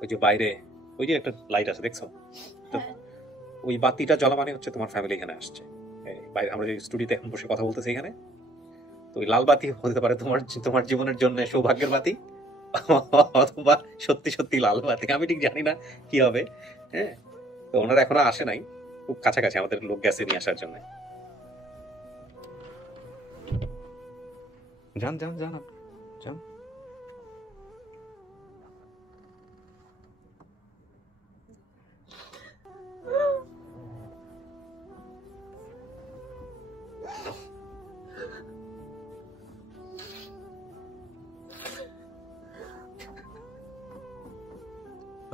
ওই যে বাইরে ওই যে একটা লাইট আছে দেখছো তো, ওই বাতিটা জ্বলা মানে হচ্ছে তোমার ফ্যামিলি এখানে আসছে। বাইরে আমরা যে স্টুডিওতে এখন বসে কথা বলতেছি এখানে, তো ওই লাল বাতি হতে পারে তোমার তোমার জীবনের জন্য সৌভাগ্যের বাতি, অথবা সত্যি সত্যি লাল বাতি, আমি ঠিক জানি না কি হবে। হ্যাঁ, তো ওনারা এখনো আসে নাই, খুব কাছাকাছি আমাদের লোক গেছে নিয়ে আসার জন্য। যান যান যান যান।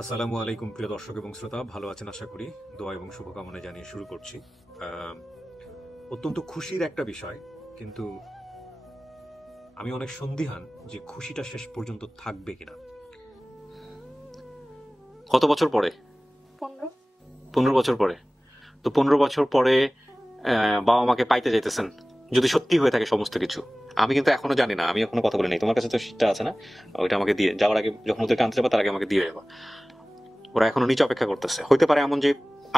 আসসালামু আলাইকুম প্রিয় দর্শক এবং শ্রোতা, ভালো আছেন আশা করি। দোয়া এবং শুভকামনা জানিয়ে শুরু করছি। অত্যন্ত খুশির একটা বিষয়, কিন্তু আমি অনেক সন্দিহান যে খুশিটা শেষ পর্যন্ত থাকবে কিনা। কত বছর পরে? 15 বছর পরে। তো 15 বছর পরে বাবা মাকে পাইতে যাইতেছেন, যদি সত্যি হয়ে থাকে সমস্ত কিছু। আমি কিন্তু এখনো জানি না, আমি এখনো কথা বলি নাই। তোমার কাছে তো শীতটা আছে না, ওইটা আমাকে দিয়ে যাওয়ার আগে, যখন ওদেরকে আনতে যাবো তার আগে আমাকে দিয়ে যাবো। ওরা এখনো নিচে অপেক্ষা করতেছে। হইতে পারে এমন যে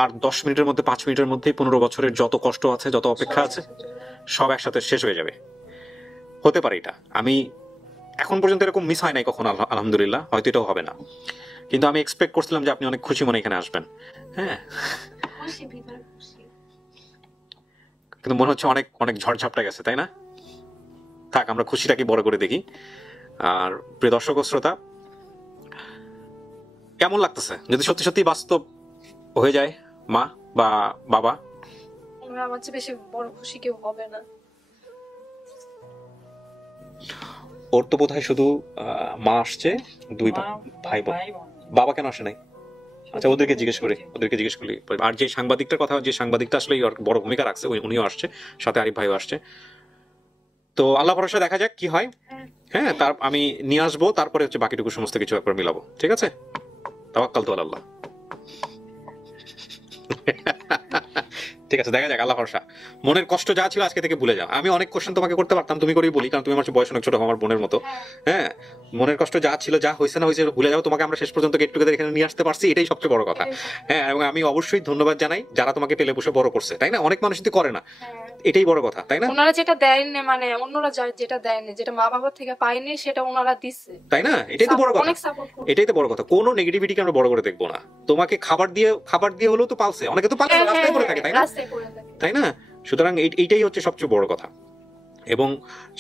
আর 10 মিনিটের মধ্যে, 5 মিনিটের মধ্যেই 15 বছরের যত কষ্ট আছে, যত অপেক্ষা আছে, সব একসাথে শেষ হয়ে যাবে। হতে পারে এটা। আমি এখন পর্যন্ত এরকম মিস হয় নাই কখনো, আলহামদুলিল্লাহ। হয়তো এটাও হবে না, কিন্তু আমি এক্সপেক্ট করছিলাম যে আপনি অনেক খুশি মনে এখানে আসবেন। হ্যাঁ, কিন্তু মনে হচ্ছে অনেক অনেক ঝড়ঝাপটা গেছে, তাই না? থাক, আমরা খুশিটাকে বড় করে দেখি। আর প্রিয় দর্শক ও শ্রোতা, কেমন লাগতেছে যদি সত্যি সত্যি বাস্তব হয়ে যায় মা বা বাবা? আমার চেয়ে বেশি বড় খুশি কেউ হবে না। ওর তো বোধহয় শুধু মা আসছে, 2 ভাই বোন। বাবা কেন আসে নাই? আচ্ছা, ওদেরকে জিজ্ঞেস করি। আর যে সাংবাদিকটার কথা, যে সাংবাদিকটা আসলে বড় ভূমিকা রাখছে, উনিও আসছে, সাথে আরিফ ভাইও আসছে। তো আল্লাহ ভরসা, দেখা যাক কি হয়। হ্যাঁ, তার আমি নিয়ে আসবো, তারপরে হচ্ছে বাকিটুকু সমস্ত কিছু একবার মিলাবো। ঠিক আছে, তাওয়াক্কালতু আলাল্লাহ। ঠিক আছে, দেখা যাক, আল্লাহ ভরসা। মনের কষ্ট যা ছিল আজকে থেকে ভুলে যাও। আমি অনেক কোশ্চেন তোমাকে করতে পারতাম, তুমি করেই বলি, কারণ তুমি আমার বয়স অনেক ছোট, আমার বোনের মতো। হ্যাঁ, মনের কষ্ট যা ছিল, যা হয়েছে না হয়েছে ভুলে যাও। তোমাকে আমরা শেষ পর্যন্ত গেট টুগেদার এখানে নিয়ে আসতে পারছি, এটাই সবচেয়ে বড় কথা। হ্যাঁ, এবং আমি অবশ্যই ধন্যবাদ জানাই যারা তোমাকে পেলে বসে বড় করছে, তাই না? অনেক মানুষ কিন্তু করে না, এটাই বড় কথা, তাই না? ওনারা যেটা দেয়নি, মানে অন্যরা যেটা দেয়নি, যেটা মা বাবা থেকে পাইনি, সেটা ওনারা দিচ্ছে, তাই না? এটাই তো বড় কথা, এটাই তো বড় কথা। কোনো নেগেটিভিটিকে আমরা বড় করে দেখবো না। তোমাকে খাবার দিয়ে হলেও তো পালছে, অনেকে তো পালছে রাস্তায় পড়ে থাকে, তাই না? তাই না? সুতরাং এইটাই হচ্ছে সবচেয়ে বড় কথা। এবং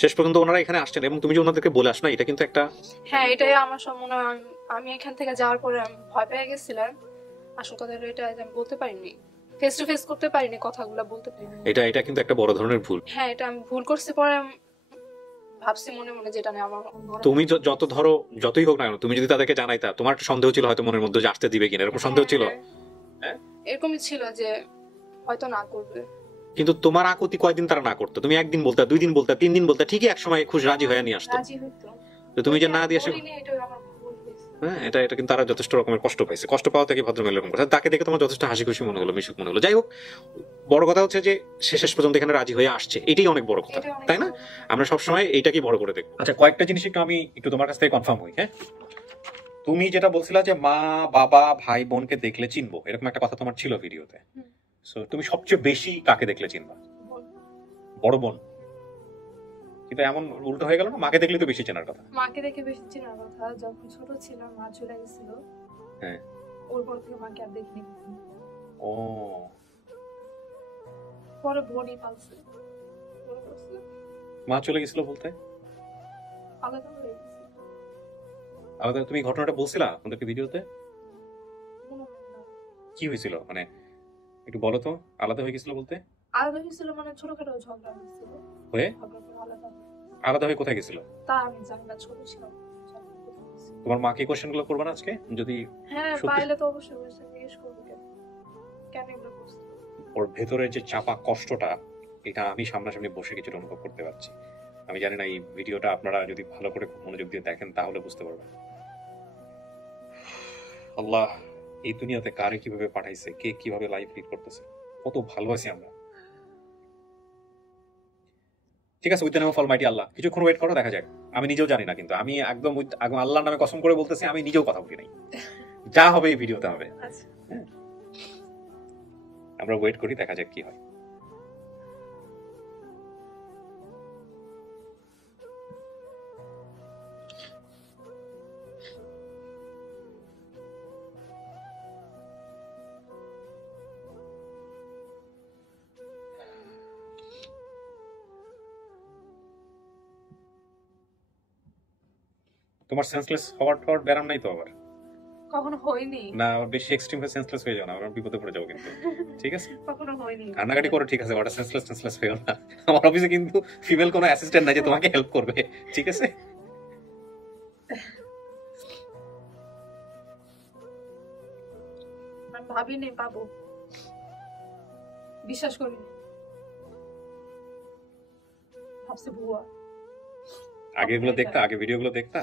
শেষ পর্যন্ত ওনারা এখানে আসছেন, এবং তুমি যে ওনাদেরকে বলে আস না, এটা কিন্তু একটা, হ্যাঁ, এটাই আমার মনে হয়। আমি এখান থেকে যাওয়ার পরে আমি ভয় পেয়ে গেছিলাম। আসল কথা হলো এটা, আমি বলতে পারিনি, ফেস টু ফেস করতে পারিনি, কথাগুলো বলতে পারিনি। এটা কিন্তু একটা বড় ধরনের ভুল। হ্যাঁ, এটা আমি ভুল করছি। পরে ভাবছি মনে মনে, যেটা নিয়ে আমার, তুমি যতই হোক না কেন, তুমি যদি তাদেরকে জানাইতা, তোমার একটা সন্দেহ ছিল হয়তো মনের মধ্যে যে আসতে দিবে কিনা, এরকম সন্দেহ ছিল। এরকমই ছিল যে হয়তো না করবে। কিন্তু তোমার আকুতি কয়দিন তারা না করতো? তুমি একদিন বলতে, 2 দিন বলতে, 3 দিন বলতে, ঠিকই এক সময় খুশি রাজি হয়ে নিয়ে আসতো। তো তুমি যে না দিয়ে আসো, হ্যাঁ, এটা কিন্তু তারা যথেষ্ট রকমের কষ্ট পাইছে। কষ্ট পাওয়া থেকে ভদ্রমহিলা এরকম কথা, তাকে দেখে তোমার যথেষ্ট হাসি খুশি মনে হলো, মিশুক মনে হলো। যাই হোক, বড় কথা হচ্ছে যে শেষ পর্যন্ত এখানে রাজি হয়ে আসছে, এটাই অনেক বড় কথা, তাই না? আমরা সবসময় এইটাকে বড় করে দেখবো। আচ্ছা, কয়েকটা জিনিস আমি একটু তোমার কাছ থেকে কনফার্ম হই। হ্যাঁ, তুমি যেটা বলছিলা যে মা বাবা ভাই বোনকে দেখলে চিনবো, এরকম একটা কথা তোমার ছিল ভিডিওতে। সো তুমি সবচেয়ে বেশি কাকে দেখলে চিনবা? বড় বোন। কিন্তু এমন উল্টো হয়ে গেল না, মাকে দেখলে তো বেশি চেনার কথা। মাকে দেখে বেশি চেনার কথা। যখন ছোট ছিলাম মা চলে গেছিল, হ্যাঁ, ওর পর থেকে মাকে আর দেখিনি। ও, পরে বোনই পালছে। মা চলে গেছিল বলতে আলাদা হয়ে গেছে। আলাদা? তুমি ঘটনাটা বলছিলা ওদেরকে ভিডিওতে? কি হয়েছিল মানে একটু বলো তো। আলাদা হয়ে গেছিল বলতে? আলাদা হয়েছিল মানে ছোটখাটো ঝগড়া হয়েছিল। হয়ে আলাদা হয়ে কোথায় গেছিল তা আমি জানি না, ছোট ছিলাম। তোমার মাকে কোশ্চেন গুলো করবে না আজকে? যদি হ্যাঁ পাইলে তো অবশ্যই জিজ্ঞেস করবো কেন এগুলো করছে। ওর ভেতরের যে চাপা কষ্টটা, এটা আমি সামনাসামনি বসে কিছুটা অনুভব করতে পারছি। আমি জানি না, এই ভিডিওটা আপনারা যদি ভালো করে মনোযোগ দিয়ে দেখেন তাহলে বুঝতে পারবেন। আল্লাহ এই দুনিয়াতে কারে কিভাবে পাঠাইছে, কে কিভাবে লাইফ লিড করতেছে, কত ভালো আছি আমরা। ঠিক আছে, with the name of almighty Allah, কিছুক্ষণ ওয়েট করো, দেখা যাক। আমি নিজেও জানি না, কিন্তু আমি একদম আল্লাহর নামে কসম করে বলতেছি, আমি নিজেও কথা বলি নাই। যা হবে এই ভিডিওতে হবে। আচ্ছা হ্যাঁ, আমরা ওয়েট করি, দেখা যাক কি হয়। তোমার সেন্সলেস হওয়ার ব্যারাম নাই তো আবার? কখনো হয়নি না, আবার বেশি এক্সট্রিম হয়ে সেন্সলেস হয়ে যাও না, আমরা বিপদে পড়ে যাবো কিন্তু। ঠিক আছে, কখনো হয়নি কান্নাকাটি করো ঠিক আছে, ওটা সেন্সলেস হয়েও না। আমার অফিসে কিন্তু ফিমেল কোনো অ্যাসিস্ট্যান্ট নাই যে তোমাকে হেল্প করবে, ঠিক আছে? আমি ভাবিনি পাবো, বিশ্বাস করি ভাবছি ভুয়া। আগেগুলো দেখতা, আগে ভিডিওগুলো দেখতা,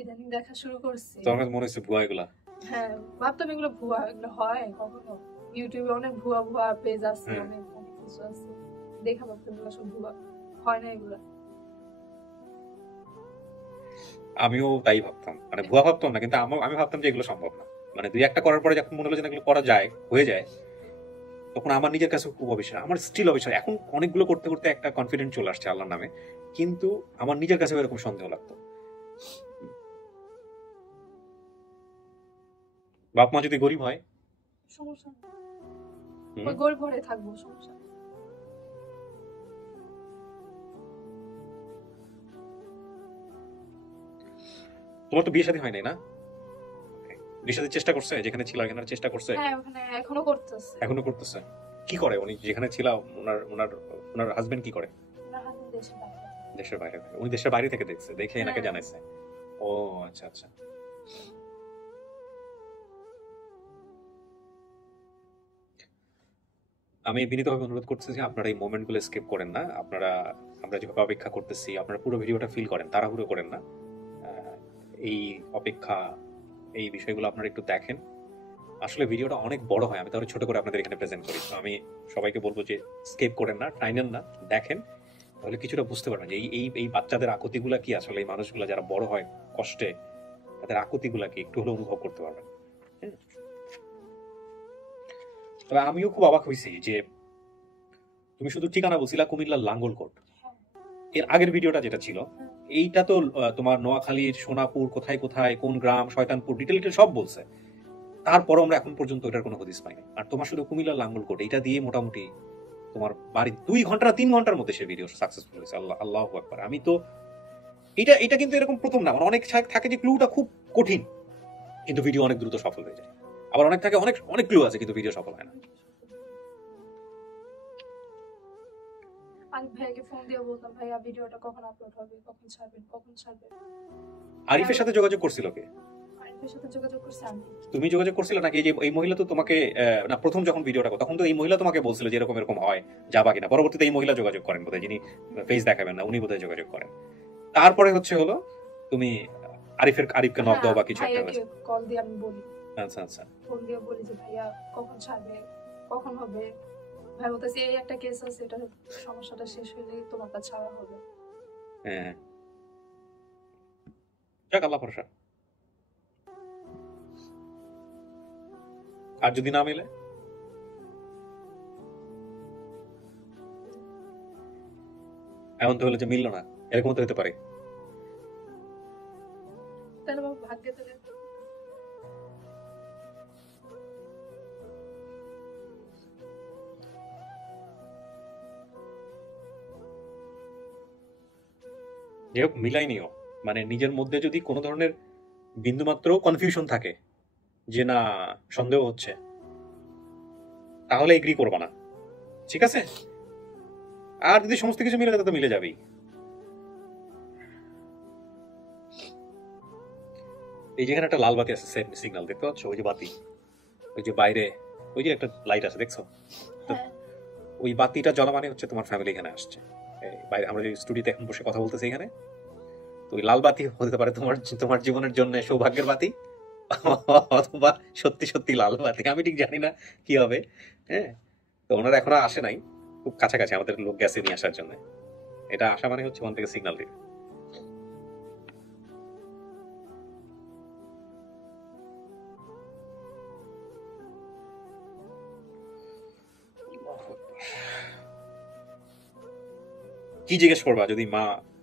ইদানিং দেখা শুরু করছি। তোমার কাছে মনে হচ্ছে ভুয়া এগুলা? হ্যাঁ ভাবতাম এগুলো ভুয়া, এগুলো হয় কখনো? ইউটিউবে অনেক ভুয়া ভুয়া পেজ আছে, অনেক অনেক কিছু আছে, দেখা ভাবতাম এগুলো সব ভুয়া, হয় না এগুলো। আমিও তাই ভাবতাম, মানে ভুয়া ভাবতাম না, কিন্তু আমি ভাবতাম যে এগুলো সম্ভব না। মানে দুই একটা করার পরে যখন মনে হলো যে এগুলো করা যায়, হয়ে যায়, তখন আমার নিজের কাছে খুব অবিশ্বাস, আমার স্টিল অবিশ্বাস। এখন অনেকগুলো করতে করতে একটা কনফিডেন্স চলে আসছে আল্লাহর নামে, কিন্তু আমার নিজের কাছে এরকম সন্দেহ লাগতো। বাপ মা যদি গরিব হয়, সমস্যা নেই, ওই গরিব ঘরে থাকবো, সমস্যা নেই। তোমার তো বিয়ে শাদী হয় নাই না? বিয়ে শাদীর চেষ্টা করছে? যেখানে ছিল এখানে চেষ্টা করছে? হ্যাঁ ওখানে এখনো করতেছে। এখনো করতেছে? কি করে উনি যেখানে ছিল? ওনার ওনার ওনার হাজবেন্ড কি করে? ওনার হাজবেন্ড দেশের বাইরে থাকে। দেশের বাইরে থাকে? উনি দেশের বাইরে থেকে দেখছে, দেখে এনাকে হ্যাঁ। জানাইছে? ও আচ্ছা আচ্ছা। আমি বিনীতভাবে অনুরোধ করতেছি যে আপনারা এই মোমেন্ট গুলো স্কিপ করেন না। আপনারা, আমরা যেভাবে অপেক্ষা করতেছি, আপনারা পুরো ভিডিওটা ফিল করেন, তাড়াহুড়ো করেন না। এই অপেক্ষা, এই বিষয়গুলো আপনারা একটু দেখেন। আসলে ভিডিওটা অনেক বড় হয়, আমি তাহলে ছোট করে আপনাদের এখানে প্রেজেন্ট করি। তো আমি সবাইকে বলবো যে স্কিপ করেন না, টাইনেন না, দেখেন, তাহলে কিছুটা বুঝতে পারবেন যে এই এই এই বাচ্চাদের আকুতিগুলা কি, আসলে এই মানুষগুলা যারা বড় হয় কষ্টে, তাদের আকুতিগুলা কি একটু হলেও অনুভব করতে পারবেন। হ্যাঁ? তবে আমিও খুব অবাক হয়েছি যে তুমি শুধু ঠিকানা বলছিলা কুমিল্লার লাঙ্গলকোট। এর আগের ভিডিওটা যেটা ছিল, এইটা তো তোমার নোয়াখালীর সোনাপুর, কোথায় কোথায় কোন গ্রাম, শয়তানপুর, ডিটেল সব বলছে। তারপরও আমরা এখন পর্যন্ত এটার কোনো হদিস পাইনি। আর তোমার শুধু কুমিল্লার লাঙ্গলকোট এটা দিয়ে মোটামুটি তোমার বাড়ি 2 ঘন্টা 3 ঘন্টার মধ্যে সে ভিডিও সাকসেসফুল হয়েছে। আল্লাহু আকবার। আমি তো এটা এটা কিন্তু এরকম প্রথম না, মানে অনেক থাকে যে ক্লুটা খুব কঠিন কিন্তু ভিডিও অনেক দ্রুত সফল হয়ে যায়। আবার অনেক থাকে অনেক অনেক ক্লু আছে কিন্তু ভিডিও সফল হয় না। আমি ভাইকে ফোন দিয়ে বলতাম, ভাইয়া ভিডিওটা কখন আপলোড হবে, কখন ছাড়বেন, কখন ছাড়বেন। আরিফের সাথে যোগাযোগ করছিল কে? আরিফের সাথে যোগাযোগ করছি আমি। তুমি যোগাযোগ করছিলে নাকি? এই যে এই মহিলা তো তোমাকে, না প্রথম যখন ভিডিওটা তখন তো এই মহিলা তোমাকে বলছিল যে এরকম এরকম হয়, যাবা কিনা। পরবর্তীতে এই মহিলা যোগাযোগ করেন বোধহয়, যিনি ফেস দেখাবেন না, উনি বোধহয় যোগাযোগ করেন। তারপরে হলো তুমি আরিফকে নক দাও বা কিছু একটা হয়েছে। কল দিয়ে আমি বলি, আচ্ছা আচ্ছা, ফোন দিয়ে বলি যে ভাইয়া কখন ছাড়বে, কখন হবে। ভাই বলতেছে এই একটা কেস আছে, এটা সমস্যাটা শেষ হলে তোমার কাছে ছাড়া হবে। হ্যাঁ যাক, আল্লাহ ভরসা। আর যদি না মেলে? এমন তো হলো যে মিললো না, এরকম তো হতে পারে। তাহলে বাবা ভাগ্যে তো যাই হোক, মিলাই নিও। মানে নিজের মধ্যে যদি কোনো ধরনের বিন্দুমাত্র কনফিউশন থাকে যে না সন্দেহ হচ্ছে, তাহলে এগ্রি করবা না, ঠিক আছে? আর যদি সমস্ত কিছু মিলে যায় তো মিলে যাবেই। এই যেখানে একটা লাল বাতি আছে, সিগন্যাল দেখতে পাচ্ছ? ওই যে বাতি, ওই যে বাইরে ওই যে একটা লাইট আছে দেখছো তো? ওই বাতিটা জ্বলা মানে হচ্ছে তোমার ফ্যামিলি এখানে আসছে। বাইরে আমরা যে স্টুডিওতে এখন বসে কথা বলতেছি এখানে, তো ওই লাল বাতি হতে পারে তোমার তোমার জীবনের জন্য সৌভাগ্যের বাতি, অথবা সত্যি সত্যি লাল বাতি। আমি ঠিক জানি না কি হবে। হ্যাঁ, তো ওনারা এখনো আসে নাই, খুব কাছাকাছি আমাদের লোক গেছে নিয়ে আসার জন্য। এটা আসা মানে হচ্ছে ওখান থেকে সিগন্যাল দিবে। কি জিজ্ঞেস করবা যদি মা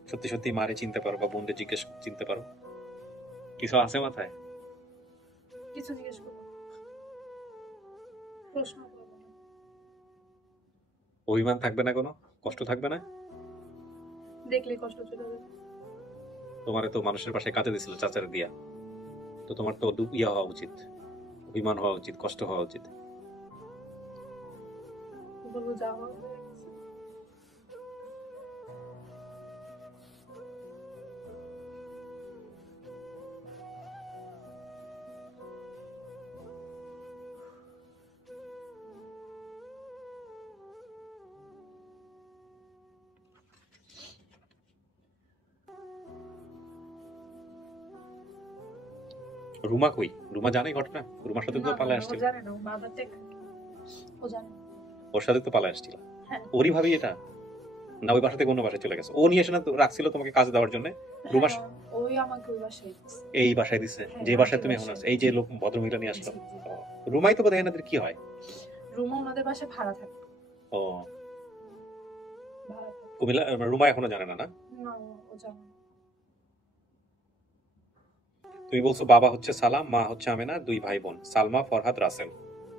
সত্যি সত্যি মারে চিনতে পারো বা বোনকে জিজ্ঞেস চিনতে পারো? কিছু আছে মাথায়? কিছু জিজ্ঞেস করবো, প্রশ্ন করবো। অভিমান থাকবে না, কোনো কষ্ট থাকবে না? দেখলে কষ্ট চলে যাবে। তোমারে তো মানুষের পাশে কাজে দিছিল চাচারে দিয়া, তো তোমার তো ইয়া হওয়া উচিত, অভিমান হওয়া উচিত, কষ্ট হওয়া উচিত। বলবো যা হওয়ার হয়ে গেছে। রুমা কই? রুমা জানে ঘটনা? রুমার সাথে তো পালায় ও আসছিল। জানে না, ও বাবার থেকে ও জানে। ওর সাথে তো পালায় আসছিল। হ্যাঁ। ওরই ভাবি এটা, না ওই বাসা থেকে অন্য বাসায় চলে গেছে? ও নিয়ে এসে না তো রাখছিল তোমাকে কাজ দেওয়ার জন্য? রুমা হ্যাঁ, ওই আমাকে ওই বাসায় দিছে। এই বাসায় দিছে, হ্যাঁ, যে বাসায় আমাকে তুমি এখন বাসায় আছো, এই যে লোক ভদ্রমহিলা নিয়ে আসলো। জি, জি। ও, রুমাই তো বোধহয় এনাদের কি হয়? রুমা ওনাদের বাসায় ভাড়া থাকে। ও, ভাড়া থাকে। কুমিল্লা রুমা এখনো জানে না? না, না, ও জানে না। তুমি বলছো বাবা হচ্ছে সালাম, মা হচ্ছে আমেনা, 2 ভাই বোন সালমা, ফরহাদ, রাসেল।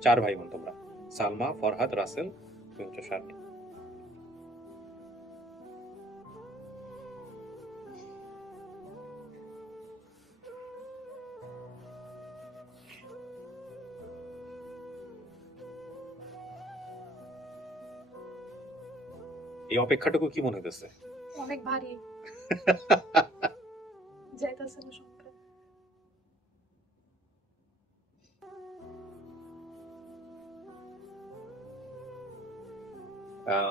4 ভাই বোন তোমরা, সালমা, ফরহাদ, রাসেল, তুমি হচ্ছে শারমিন। এই অপেক্ষাটুকু কি মনে হইতেছে? অনেক ভারী যাইতাছে না সংখ্যা।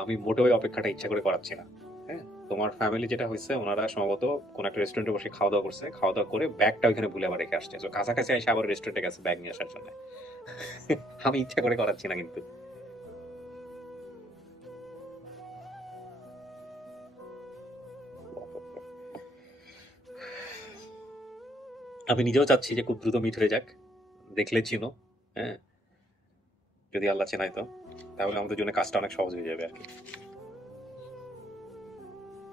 আমি মোটেও ওই অপেক্ষাটা ইচ্ছা করে করাচ্ছি না। হ্যাঁ, তোমার ফ্যামিলি যেটা হয়েছে, ওনারা সম্ভবত কোন একটা রেস্টুরেন্টে বসে খাওয়া দাওয়া করছে, খাওয়া দাওয়া করে ব্যাগটা ওইখানে ভুলে আবার রেখে আসছে, তো কাছাকাছি এসে আবার রেস্টুরেন্টে গেছে ব্যাগ নিয়ে আসার জন্য। আমি ইচ্ছা করে করাচ্ছি না কিন্তু। আমি নিজেও চাচ্ছি যে খুব দ্রুত মিট হয়ে যাক, দেখলে চিনো। হ্যাঁ, যদি আল্লাহ চেনাই তো, তাহলে আমাদের জন্য কাজটা অনেক সহজ হয়ে যাবে আর কি।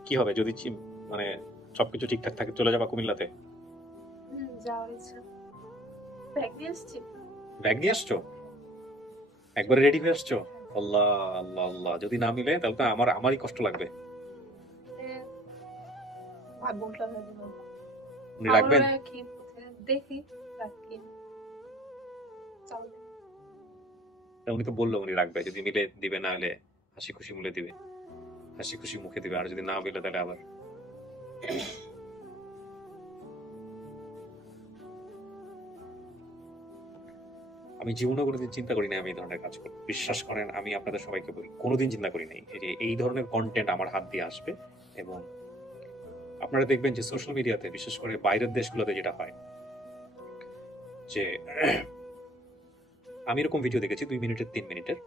কি হবে যদি মানে সবকিছু ঠিকঠাক থাকে, চলে যাবা কুমিল্লাতে? যাওয়ার ইচ্ছা। ব্যাগ নিয়ে আসছি। ব্যাগ নিয়ে আসছো? একবারে রেডি হয়ে আসছো? আল্লাহ আল্লাহ আল্লাহ, যদি না মিলে তাহলে তো আমারই কষ্ট লাগবে। ভাগ্য উল্টা হয়ে যাবে। উনি রাখবেন? কি দেখি রাখি। উনি তো বললো উনি রাখবে, যদি মিলে দিবে, না হলে হাসি খুশি মুখে দিবে, হাসি খুশি মুখে দিবে, আর যদি না মিলে তাহলে আবার। আমি জীবনে কোনোদিন চিন্তা করি না আমি এই ধরনের কাজ করবো, বিশ্বাস করেন। আমি আপনাদের সবাইকে বলি, কোনোদিন চিন্তা করি নাই যে এই ধরনের কন্টেন্ট আমার হাত দিয়ে আসবে। এবং আপনারা দেখবেন যে সোশ্যাল মিডিয়াতে, বিশেষ করে বাইরের দেশগুলোতে যেটা হয়, যে আমি এরকম ভিডিও দেখেছি 2 মিনিটের 3 মিনিটের,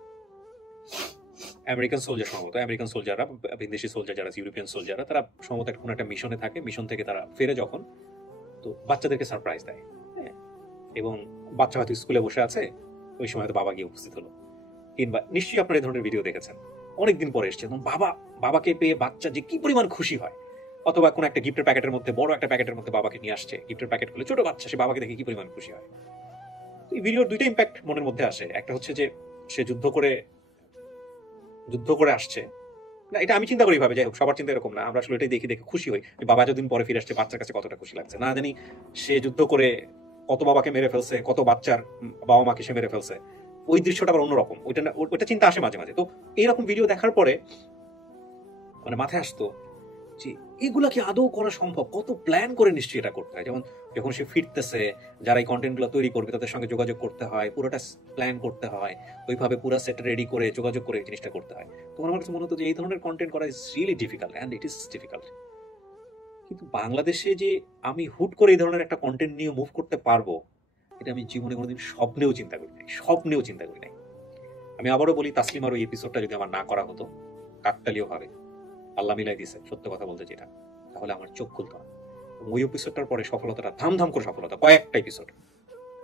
আমেরিকান সোলজার, সম্ভবত আমেরিকান সোলজাররা, বিদেশি সোলজার যারা, ইউরোপিয়ান সোলজাররা, তারা সম্ভবত কোনো একটা মিশনে থাকে, মিশন থেকে তারা ফেরে যখন, তো বাচ্চাদেরকে সারপ্রাইজ দেয়। হ্যাঁ, এবং বাচ্চা হয়তো স্কুলে বসে আছে, ওই সময় হয়তো বাবা গিয়ে উপস্থিত হলো। কিংবা নিশ্চয়ই আপনারা এই ধরনের ভিডিও দেখেছেন, অনেকদিন পরে এসছে, এবং বাবাকে পেয়ে বাচ্চা যে কি পরিমাণ খুশি হয়। অথবা কোনো একটা গিফটের প্যাকেটের মধ্যে, বড় একটা প্যাকেটের মধ্যে বাবাকে নিয়ে আসছে, গিফটের প্যাকেট খুলে ছোট বাচ্চা, সে বাবাকে দেখে কি পরিমাণ খুশি হয়। এই ভিডিওর 2টা ইম্প্যাক্ট মনের মধ্যে আসে। একটা হচ্ছে যে সে যুদ্ধ করে আসছে, না এটা আমি চিন্তা করি ভাবে, যাই হোক সবার চিন্তা এরকম না, আমরা আসলে এটাই দেখি দেখে খুশি হই, বাবা যতদিন পরে ফিরে আসছে, বাচ্চার কাছে কতটা খুশি লাগছে। না জানি সে যুদ্ধ করে কত বাবাকে মেরে ফেলছে, কত বাচ্চার বাবা মাকে সে মেরে ফেলছে, ওই দৃশ্যটা আবার অন্যরকম, ওইটা চিন্তা আসে মাঝে মাঝে। তো এইরকম ভিডিও দেখার পরে মানে মাথায় আসতো যে এগুলা কি আদৌ করা সম্ভব? কত প্ল্যান করে নিশ্চয়ই এটা করতে হয়। যেমন যখন সে ফিরতেছে, যারা এই কন্টেন্টগুলো তৈরি করবে তাদের সঙ্গে যোগাযোগ করতে হয়, পুরোটা প্ল্যান করতে হয়, ওইভাবে পুরো সেট রেডি করে যোগাযোগ করে এই জিনিসটা করতে হয়। তোমার আমার কাছে মনে হতো যে এই ধরনের কন্টেন্ট করা is really difficult, and it is difficult. কিন্তু বাংলাদেশে যে আমি হুট করে এই ধরনের একটা কন্টেন্ট নিয়ে মুভ করতে পারবো, এটা আমি জীবনে কোনোদিন স্বপ্নেও চিন্তা করি নাই। আমি আবারও বলি, তাসলিমার ওই এপিসোডটা যদি আমার না করা হতো, কাকতালীয় ভাবে আল্লাহ মিলাই দিছে, সত্য কথা বলতে যেটা, তাহলে আমার চোখ খুলতো না। ওই এপিসোডটার পরে সফলতাটা ধাম করে সফলতা, কয়েকটা এপিসোড,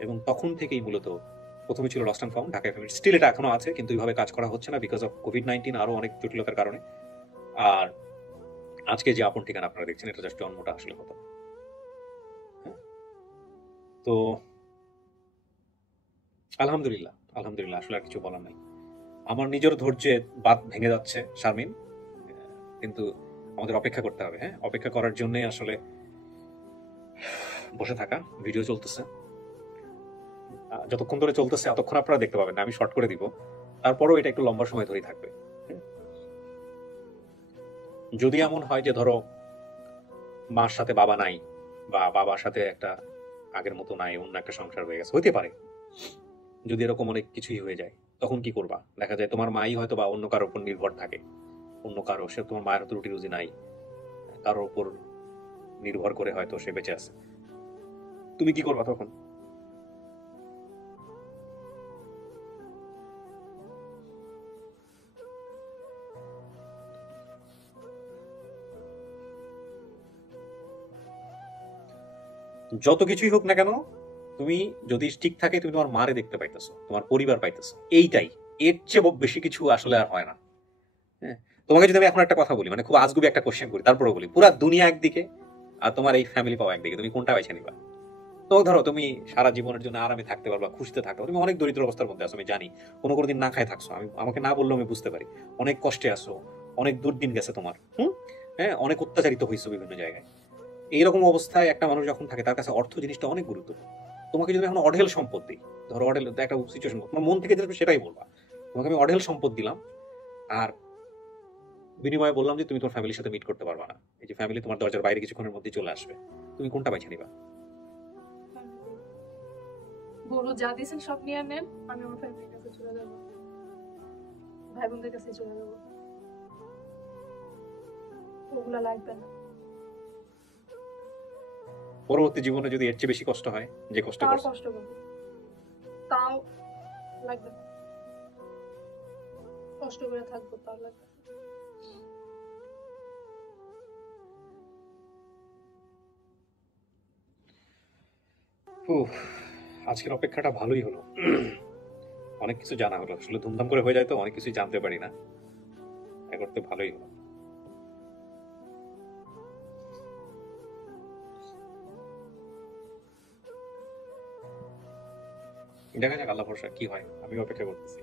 এবং তখন থেকেই মূলত প্রথমে ছিল lost and found, Dhaka FM, still এটা এখনো আছে, কিন্তু এইভাবে কাজ করা হচ্ছে না বিকজ অফ কোভিড-19, আরো অনেক জটিলতার কারণে। আর আজকে যে আপন ঠিকানা আপনারা দেখছেন, এটা জাস্ট জন্মটা আসলে কত। তো আলহামদুলিল্লাহ, আলহামদুলিল্লাহ, আসলে আর কিছু বলার নাই। আমার নিজের ধৈর্যে বাঁধ ভেঙে যাচ্ছে শারমিন, কিন্তু আমাদের অপেক্ষা করতে হবে। হ্যাঁ, অপেক্ষা করার জন্য আসলে বসে থাকা। ভিডিও চলতেছে, যতক্ষণ ধরে চলতেছে ততক্ষণ আপনারা দেখতে পাবেন না, আমি শর্ট করে দিব। তারপরেও এটা একটু লম্বা সময় ধরেই থাকবে। যদি এমন হয় যে ধরো মার সাথে বাবা নাই, বা বাবার সাথে একটা আগের মতো নাই, অন্য একটা সংসার হয়ে গেছে, হইতে পারে। যদি এরকম অনেক কিছুই হয়ে যায়, তখন কি করবা? দেখা যায় তোমার মাই হয়তো বা অন্য কারোর উপর নির্ভর থাকে, অন্য কারো, সে তোমার মায়ের হয়তো রুটি রুজি নাই, কারোর উপর নির্ভর করে হয়তো সে বেঁচে আছে। তুমি কি করবা তখন? যত কিছুই হোক না কেন, তুমি যদি ঠিক থাকে, তুমি তোমার মারে দেখতে পাইতেছো, তোমার পরিবার পাইতেছো, এইটাই। এর চেয়ে বেশি কিছু আসলে আর হয় না। হ্যাঁ, তোমাকে যদি আমি এখন একটা কথা বলি, মানে খুব আজগুবি একটা কোশ্চেন করি, তারপরে বলি, পুরা দুনিয়া একদিকে আর তোমার এই ফ্যামিলি পাওয়া একদিকে, তুমি কোনটা বেছে নিবা? তো ধরো তুমি সারা জীবনের জন্য আরামে থাকতে পারবা, খুশিতে থাকতে পারবা। তুমি অনেক দরিদ্র অবস্থার মধ্যে আছো, আমি জানি। কোনো দিন না খায় থাকছো, আমাকে না বললেও আমি বুঝতে পারি। অনেক কষ্টে আছো, অনেক দুর্দিন গেছে তোমার। হ্যাঁ, অনেক অত্যাচারিত হয়েছো বিভিন্ন জায়গায়। এইরকম অবস্থায় একটা মানুষ যখন থাকে, তার কাছে অর্থ জিনিসটা অনেক গুরুত্বপূর্ণ। তোমাকে যদি এখন অঢেল সম্পদ দিই, ধরো অঢেল একটা সিচুয়েশন, তোমার মন থেকে যেটা সেটাই বলবা। তোমাকে আমি অঢেল সম্পদ দিলাম, আর বিনিময়ে বললাম যে তুমি তোমার ফ্যামিলির সাথে মিট করতে পারবা না, এই যে ফ্যামিলি তোমার দরজার বাইরে কিছুক্ষণের মধ্যে চলে আসবে, তুমি কোনটা বেছে নিবা? বড় যা দিয়েছেন সব নিয়ে নেন, আমি আমার ফ্যামিলির কাছে চলে যাব, ভাই বোনদের কাছে চলে যাব, ওগুলা লাগবে না। পরবর্তী জীবনে যদি এর চেয়ে বেশি কষ্ট হয়, যে কষ্ট তাও করছো, কষ্ট করবো, তাও লাগবে না। কষ্ট করে থাকবো, তাও লাগবে না। উফ, আজকের অপেক্ষাটা ভালোই হলো। অনেক কিছু জানা হলো, আসলে ধুমধাম করে হয়ে যায় তো, অনেক কিছুই জানতে পারি না, এ করতে ভালোই হলো। দেখা যাক, আল্লাহ ভরসা কি হয়, আমি অপেক্ষা করতেছি।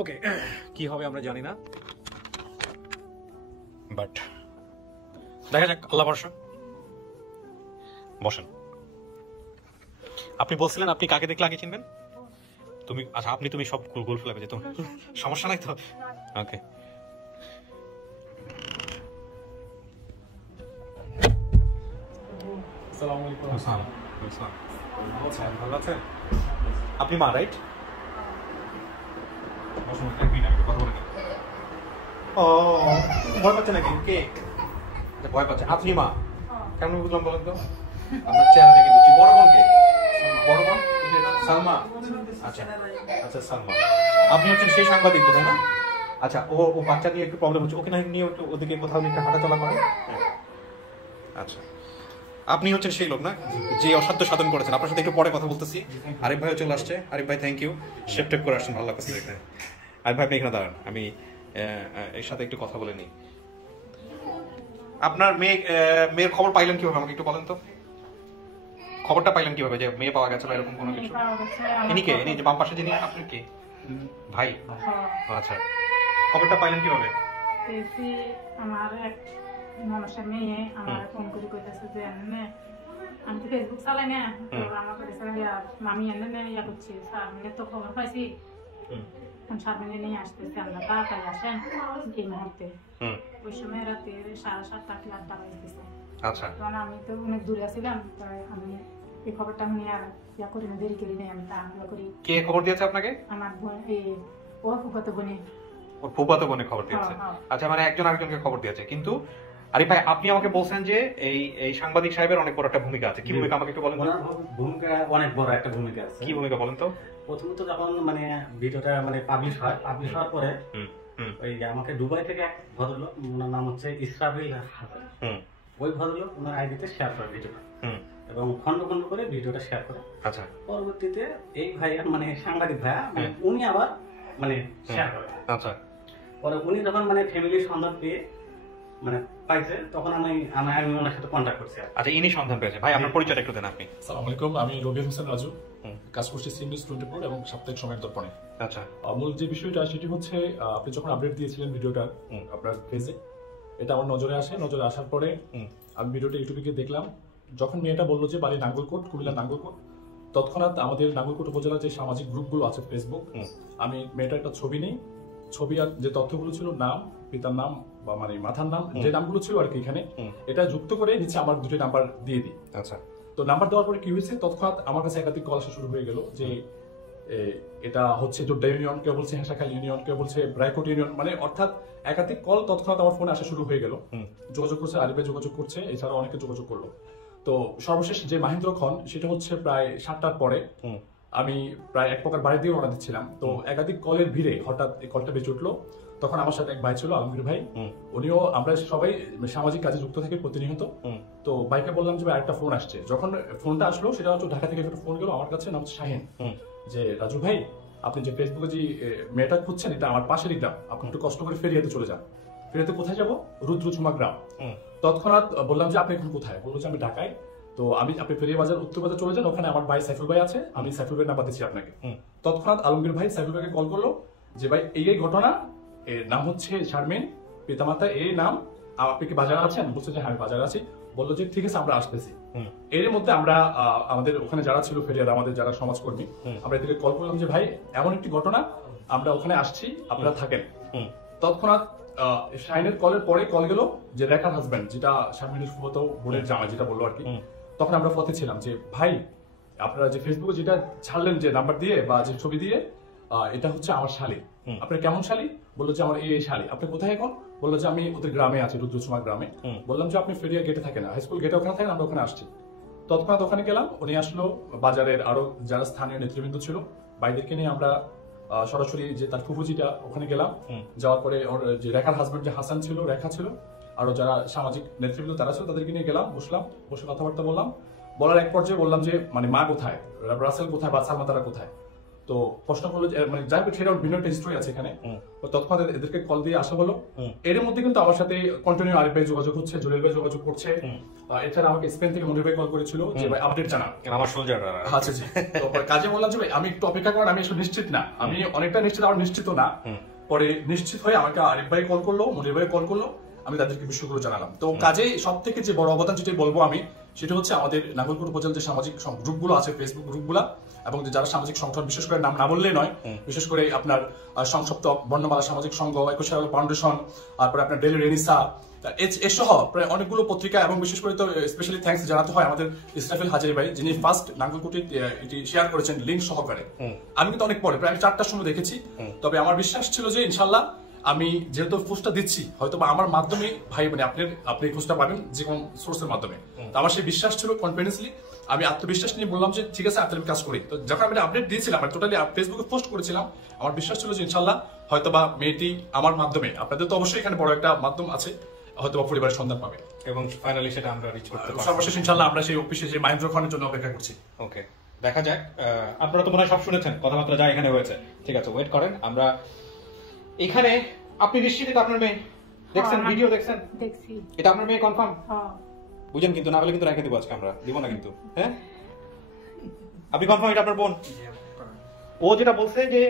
ওকে, কি হবে আমরা জানি না, বাট দেখা যাক, আল্লাহ ভরসা। বসেন। আপনি বলছিলেন আপনি কাকে দেখলে আগে চিনবেন? তুমি, আচ্ছা, তুমি সব গোল ফেলে যেত, সমস্যা নাই তো? ওকে। ভালো আছেন আপনি? মা, রাইট? ও, ভয় পাচ্ছে নাকি? কে ভয় পাচ্ছে? আপনি মা? কেমন বুঝলাম বলেন তো? আপনার চেহারা দেখে বুঝছি। বড় বোন কে? বড় বোন সালমা? আচ্ছা আচ্ছা, সালমা। আপনি হচ্ছেন সেই সাংবাদিক, তাই না? আচ্ছা, ও বাচ্চা নিয়ে একটু প্রবলেম হচ্ছে, ওকে না নিয়ে একটু ওদিকে কোথাও একটু হাঁটাচলা করে। আচ্ছা, আপনি হচ্ছেন সেই লোক না যে অসাধ্য সাধন করেছেন? আপনার সাথে একটু পরে কথা বলতেছি। আরিফ ভাইও চলে আসছে। আরিফ ভাই, থ্যাংক ইউ, শেপ টেপ করে আসছেন, ভালো লাগছে দেখতে। আরিফ ভাই, আপনি এখানে দাঁড়ান, আমি এর সাথে একটু কথা বলে নিই। আপনার মেয়ের খবর পাইলেন কিভাবে, আমাকে একটু বলেন তো? খবরটা পাইলেন কিভাবে যে মেয়ে পাওয়া গেছে বা এরকম কোনো কিছু? ইনি কে? ইনি যে বাম পাশে যিনি, আপনি কে? ভাই? আচ্ছা, খবরটা পাইলেন কিভাবে? আমার এক মানুষের মেয়ে আমার ফোন করে কইতেছে যে আমি তো ফেসবুক চালাই না, তো আমার কাছে মামি এনে ইয়া করছি, স্যার তো খবর পাইছি, সামনে নিয়ে আসতেছে, আমরা তাড়াতাড়ি আসেন এই মুহূর্তে। ওই সময় রাতে 7:30 কি 8টা বাজতেছে। আচ্ছা, কারণ আমি তো অনেক দূরে ছিলাম, তাই আমি এই খবরটা নিয়ে আর ইয়া করি না, দেরি করি নাই, আমি তাড়াহুড়ো করি। কে খবর দিয়েছে আপনাকে? আমার বোন, ও ফুফাতো বোনে। ওর ফুফাতো বোনে খবর দিয়েছে? আচ্ছা, মানে একজন আরেকজনকে খবর দিয়েছে। কিন্তু আরিফ ভাই, আপনি আমাকে বলছেন যে এই সাংবাদিক সাহেবের অনেক বড় একটা ভূমিকা আছে। কি ভূমিকা আমাকে একটু বলেন তো? ভূমিকা অনেক বড় একটা ভূমিকা আছে। কি ভূমিকা বলেন তো? প্রথমত যখন মানে ভিডিওটা মানে পাবলিশ হওয়ার পরে ওই যে আমাকে দুবাই থেকে এক ভদ্রলোক, ওনার নাম হচ্ছে ইসরাফিল হাসান, ওই ভদ্রলোক ওনার আইডিতে শেয়ার করে ভিডিওটা এবং খন্ড খন্ড করে ভিডিওটা শেয়ার করে। আচ্ছা, পরবর্তীতে এই ভাইয়া মানে সাংবাদিক ভাইয়া মানে উনি আবার মানে শেয়ার করে। আচ্ছা, পরে উনি যখন মানে ফ্যামিলির সন্ধান পেয়ে মানে পাইছে, তখন আমি ওনার সাথে কন্ট্যাক্ট করছি। আচ্ছা, ইনি সন্ধান পেয়েছে। ভাই আপনার পরিচয়টা একটু দেন আপনি। আসসালামু আলাইকুম, আমি রবিউল হোসেন রাজু, কাজ করছি সিনিয়র 24 এবং সাপ্তাহিক সময়ের দর্পণে। আচ্ছা, মূল যে বিষয়টা সেটি হচ্ছে আপনি যখন আপডেট দিয়েছিলেন ভিডিওটা আপনার পেজে, এটা আমার নজরে আসে। নজরে আসার পরে আমি ভিডিওটা ইউটিউবে গিয়ে দেখলাম। যখন মেয়েটা বললো যে বাড়ি নাঙ্গলকোট, কুমিল্লা নাঙ্গলকোট, তৎক্ষণাৎ আমাদের নাঙ্গলকোট উপজেলার যে সামাজিক গ্রুপগুলো আছে ফেসবুক, আমি মেয়েটার একটা ছবি নিই, ছবি আর যে তথ্যগুলো ছিল, নাম, পিতার নাম বা মানে মাথার নাম, যে নামগুলো ছিল আর কি এখানে, এটা যুক্ত করে নিচে আমার দুটো নাম্বার দিয়ে দিই। আচ্ছা, তো নাম্বার দেওয়ার পরে কি হয়েছে, তৎক্ষণাৎ আমার কাছে একাধিক কল আসা শুরু হয়ে গেল যে এটা হচ্ছে জোড্ডা ইউনিয়ন, কেউ বলছে হেঁসাখাল ইউনিয়ন, কেউ বলছে ব্রাইকোট ইউনিয়ন, মানে অর্থাৎ একাধিক কল তৎক্ষণাৎ আমার ফোনে আসা শুরু হয়ে গেল। যোগাযোগ করছে, আরিফে যোগাযোগ করছে, এছাড়াও অনেকে যোগাযোগ করলো। তো সর্বশেষ যে মাহেন্দ্র খন, সেটা হচ্ছে প্রায় 7টার পরে আমি প্রায় এক প্রকার বাড়ি দিয়ে রওনা দিচ্ছিলাম। তো একাধিক কলের ভিড়ে হঠাৎ এই কলটা বেঁচে উঠলো। তখন আমার সাথে এক ভাই ছিল, আলমগীর ভাই, উনিও, আমরা সবাই সামাজিক কাজে যুক্ত থাকি প্রতিনিয়ত। তো ভাইকে বললাম যে ভাই একটা ফোন আসছে। যখন ফোনটা আসলো, সেটা হচ্ছে ঢাকা থেকে একটা ফোন গেল আমার কাছে, নাম হচ্ছে শাহিন, যে রাজু ভাই, আপনি যে ফেসবুকে যে মেয়েটা খুঁজছেন, এটা আমার পাশেরই গ্রাম, আপনি একটু কষ্ট করে ফেরিয়াতে চলে যান। ফেরিয়াতে কোথায় যাবো? রুদ্রচুমা গ্রাম। তৎক্ষণাৎ বললাম যে আপনি এখন কোথায়? বললো যে আমি ঢাকায়। তো আপনি ফেরিয়া বাজার, উত্তর বাজার চলে যান, ওখানে আমার ভাই সাইফুল ভাই আছে, আমি সাইফুল ভাই নাম্বার দিচ্ছি আপনাকে। তৎক্ষণাৎ আলমগীর ভাই সাইফুল ভাইকে কল করলো যে ভাই এই ঘটনা, এর নাম হচ্ছে শারমিন, পিতামাতা এই নাম, আপনি কি বাজারে আছেন? বলছে যে হ্যাঁ আমি বাজারে আছি। বললো যে ঠিক আছে, আমরা আসতেছি। এর মধ্যে আমরা আমাদের ওখানে যারা ছিল ফেরিয়ার, আমাদের যারা সমাজকর্মী, আমরা এদেরকে কল করলাম যে ভাই এমন একটি ঘটনা, আমরা ওখানে আসছি, আপনারা থাকেন। তৎক্ষণাৎ শাহিনের কলের পরে কল গেল যে রেখার হাজবেন্ড, যেটা শারমিনের ফুফাতো বোনের জামাই, যেটা বললো আর কি। তখন আমরা পথে ছিলাম যে ভাই আপনারা যে ফেসবুকে যেটা ছাড়লেন যে নাম্বার দিয়ে বা যে ছবি দিয়ে, এটা হচ্ছে আমার শালী। আপনার কেমন শালী? বললো যে আমার এই শালী। আপনি কোথায় এখন? বললো যে আমি ওদের গ্রামে আছি, রুদ্রচুমা গ্রামে। বললাম যে আপনি ফেরিয়া গেটে থাকেন, হাই স্কুল গেটে ওখানে থাকেন, আমরা ওখানে আসছি। তৎক্ষণাৎ ওখানে গেলাম, উনি আসলো, বাজারের আরো যারা স্থানীয় নেতৃবৃন্দ ছিল বাইদেরকে নিয়ে আমরা সরাসরি যে তার ফুফুজিটা, ওখানে গেলাম। যাওয়ার পরে ওর যে রেখার হাজবেন্ড যে হাসান ছিল, রেখা ছিল, আরো যারা সামাজিক নেতৃবৃন্দ তারা ছিল, তাদেরকে নিয়ে গেলাম, বসলাম, বসে কথাবার্তা বললাম। বলার এক পর্যায়ে বললাম যে মানে মা কোথায়, রাসেল কোথায় বা সালমা তারা কোথায়? তো প্রশ্ন করলো যে মানে যাই হোক সেটা ভিন্ন একটা হিস্ট্রি আছে এখানে। তৎক্ষণাৎ এদেরকে কল দিয়ে আসা হলো। এর মধ্যে কিন্তু আমার সাথে কন্টিনিউ আরিফ ভাই যোগাযোগ হচ্ছে, জলিল ভাই যোগাযোগ করছে। এছাড়া আমাকে স্পেন থেকে মনির ভাই কল করেছিল যে ভাই আপডেট জানান আমার সোলজার। আচ্ছা জি। তো কাজে বললাম যে ভাই আমি একটু অপেক্ষা করেন, আমি আসলে নিশ্চিত না, আমি অনেকটা নিশ্চিত, আমার নিশ্চিত না। পরে নিশ্চিত হয়ে আমাকে আরিফ ভাই কল করলো, মনির ভাই কল করলো, আমি তাদেরকে বিষয়গুলো জানালাম। তো কাজে সব থেকে যে বড় অবদান যেটা বলবো আমি, সেটা হচ্ছে আমাদের নাঙ্গলকোট উপজেলার যে সামাজিক গ্রুপগুলো আছে, ফেসবুক গ্রুপগুলো, এবং যারা সামাজিক সংগঠন, বিশেষ করে নাম না বললেই নয়, বিশেষ করে আপনার সংসপ্ত বর্ণমালা সামাজিক সংঘ, 21 ফাউন্ডেশন, তারপরে আপনার ডেলি রেনিসা, এসহ প্রায় অনেকগুলো পত্রিকা, এবং বিশেষ করে তো স্পেশালি থ্যাঙ্কস জানাতে হয় আমাদের ইসরাফিল হাজারি ভাই, যিনি ফার্স্ট নাঙ্গলকোটে এটি শেয়ার করেছেন লিঙ্ক সহকারে। আমি কিন্তু অনেক পরে, প্রায় আমি 4টার সময় দেখেছি। তবে আমার বিশ্বাস ছিল যে ইনশাল্লাহ আমি যেহেতু পোস্টটা দিচ্ছি, হয়তো বা আমার মাধ্যমে ভাই মানে আপনি পোস্টটা পাবেন যে কোনো সোর্সের মাধ্যমে। তো আমার সেই বিশ্বাস ছিল, কনফিডেন্সলি আমি আত্মবিশ্বাস নিয়ে বললাম যে ঠিক আছে আমি কাজ করি। তো যখন আমি আপডেট দিয়েছিলাম, আমি টোটালি ফেসবুকে পোস্ট করেছিলাম, আমার বিশ্বাস ছিল যে ইনশাল্লাহ হয়তো বা মেয়েটি আমার মাধ্যমে, আপনাদের তো অবশ্যই এখানে বড় একটা মাধ্যম আছে, হয়তো বা পরিবারের সন্ধান পাবে। এবং ফাইনালি সেটা আমরা রিচ করতে পারবো। সর্বশেষ ইনশাল্লাহ আমরা সেই অফিসে যে মাহেন্দ্র খানের জন্য অপেক্ষা করছি। ওকে, দেখা যাক। আপনারা তো মনে হয় সব শুনেছেন, কথাবার্তা যা এখানে হয়েছে। ঠিক আছে, ওয়েট করেন। আমরা এখানে, আপনি নিশ্চিত এটা আপনার মেয়ে? দেখছেন ভিডিও, দেখছেন? দেখছি। এটা আপনার মেয়ে কনফার্ম? হ্যাঁ। বুঝেন কিন্তু, না হলে কিন্তু রেখে দেবো আজকে, আমরা দিব না কিন্তু। হ্যাঁ, আপনি কনফার্ম এটা আপনার বোন? ও যেটা বলছে যে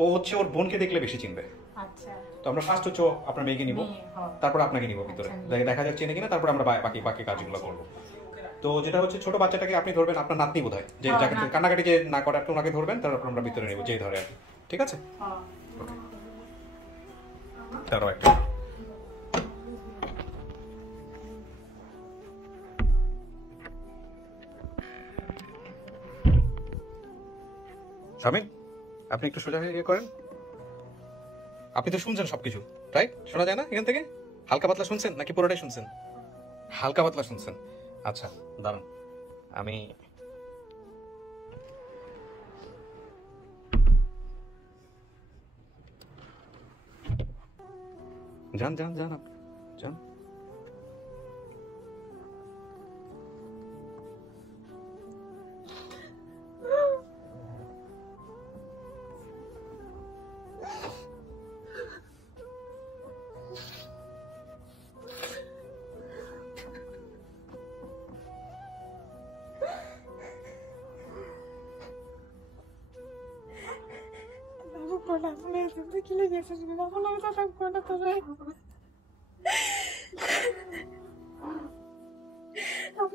ও hচ্ছে ওর বোনকে দেখলে বেশি চিনবে। আচ্ছা। তো আমরা ফার্স্ট হচ্ছে আপনার মেয়েকে নিব, তারপর আপনাকে নিব ভিতরে, দেখা যাক চেনে কিনা, তারপর আমরা বাকি কাজগুলো করবো। তো যেটা হচ্ছে ছোট বাচ্চাটাকে আপনি ধরবেন, আপনার নাতনি বোধহয়, যে যাকে কান্নাকাটি যে না করে, ওনাকে ধরবেন, তারপর আমরা ভিতরে নিব, যে ধরে আর কি। ঠিক আছে, তারও একটা শামিন, আপনি একটু সোজা হয়ে করেন। আপনি তো শুনছেন সবকিছু, রাইট? শোনা যায় না এখান থেকে? হালকা পাতলা শুনছেন নাকি পুরোটাই শুনছেন? হালকা পাতলা শুনছেন। আচ্ছা দাঁড়ান, আমি যান যান যান আপনি যান।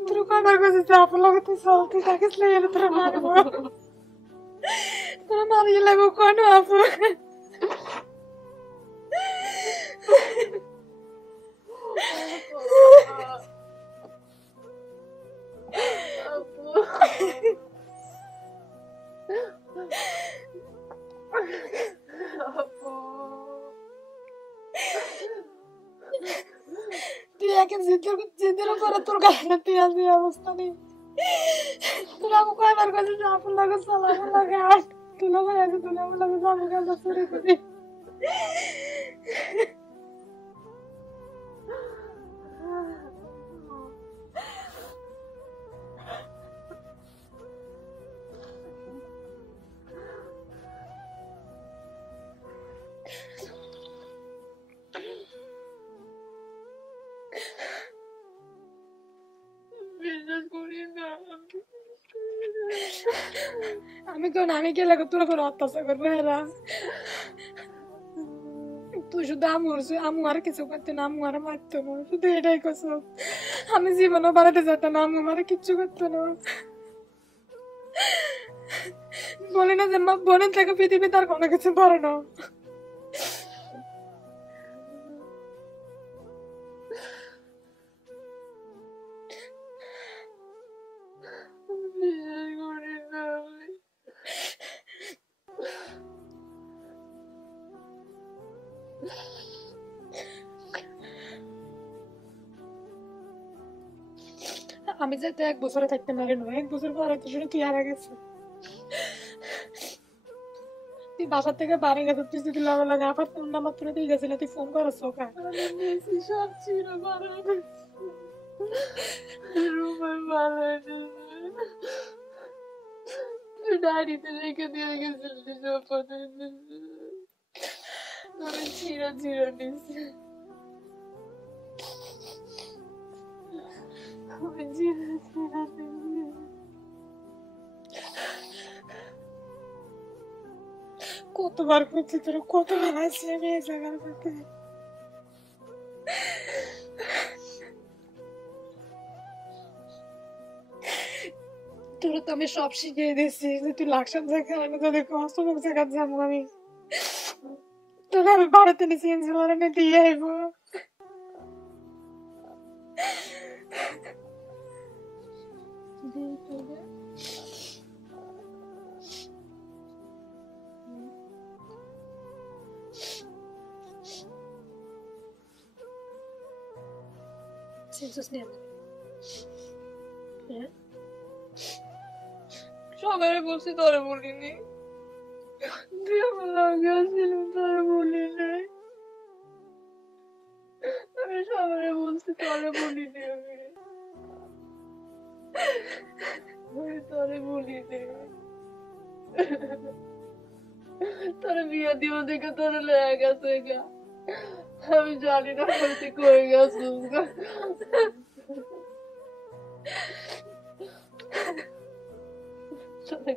তোর কয়বার কাছে চাপ লাগাতে চল তুই থাকিস না এলে তোরা মারবো তোরা মারিয়ে লাগবো কোনো আপু তুই একে জিদের করে তোর গায়ে তুই আজ এই অবস্থা নেই তোর আমি কয়বার কাছে চাপ লাগে চালাবো লাগে আর তুলা ভাই আছে তুলা লাগে যাবো কাছে চুরি করি আমি কেন আমি গেলে তোর কোনো অত্যাচার করবো হেরা তুই শুধু আমু আর কিছু করতে না আমু আর মারতো না শুধু এটাই কস আমি জীবনও বাড়াতে যেতাম না আমু আমার কিচ্ছু করতো না বলে না যে মা বোনের থেকে পৃথিবী তার কোনো কিছু পারে না আমি যাতে 1 বছরে থাকতে পারি না 1 বছর পরে তো শুনে তুই হারা গেছে তুই বাসার থেকে বাড়ি গেছে তুই যদি লাগে লাগে আবার ফোন নাম্বার তুলে দিয়ে গেছিল তুই ফোন করছ ওকে সব ছিল ডায়েরিতে রেখে দিয়ে গেছিল আমি ছিঁড়া ছিঁড়া নিছি কতবার করছি তোর কতবার আসছি আমি এই জায়গার মধ্যে তোর তো আমি সব শিখিয়ে দিচ্ছি যে তুই লাকসাম জায়গায় আমি তোদের কষ্ট জায়গা যাবো আমি তোরা আমি বাড়িতে নিয়ে ইনসুলার এনে দিয়ে আইবো সবাই বলছি তোরে বলিনি তুই আমার লাগে আসছিল তোরে বলি নাই আমি সবাই বলছি তোরে বলিনি আমি তোরে বলিনি তোরে বিয়ে দিব দেখে তোরে লেগে গেছে গা আমি জানি না তুই কই গেছিস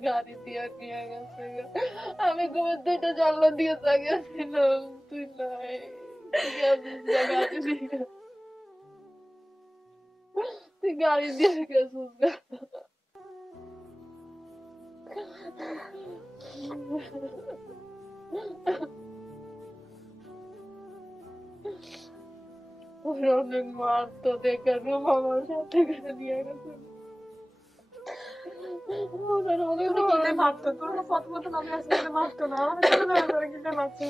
গাড়ি দিয়ে নিয়ে গেছে আমি ঘুমের 2টা জানলা দিয়ে তাকিয়েছিলাম তুই নাই তুই গাড়ি দিয়ে গেছিস অনেক মারতো দেখে আমার সাথে নিয়ে গেছে মারতো তোর কত কত নামে আসলে মারতো না কিনে মারতো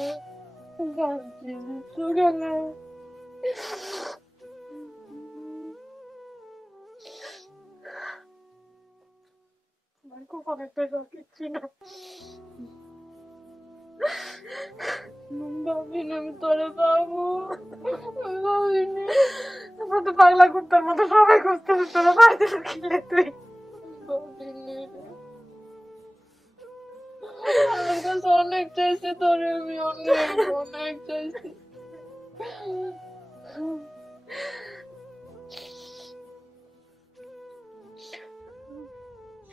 খুব অনেকটা কিচ্ছু না ভাবিনি আমি তোরে পাবো, আমি ভাবিনি। তারপর তো পাগলা কুত্তার মতো সবাই খুঁজতেছে, তোরা বাড়িতে লুকিয়ে তুই। ভাবিনি রে। আমার কাছে অনেক চাইছি তোরে, আমি অনেক অনেক চাইছি।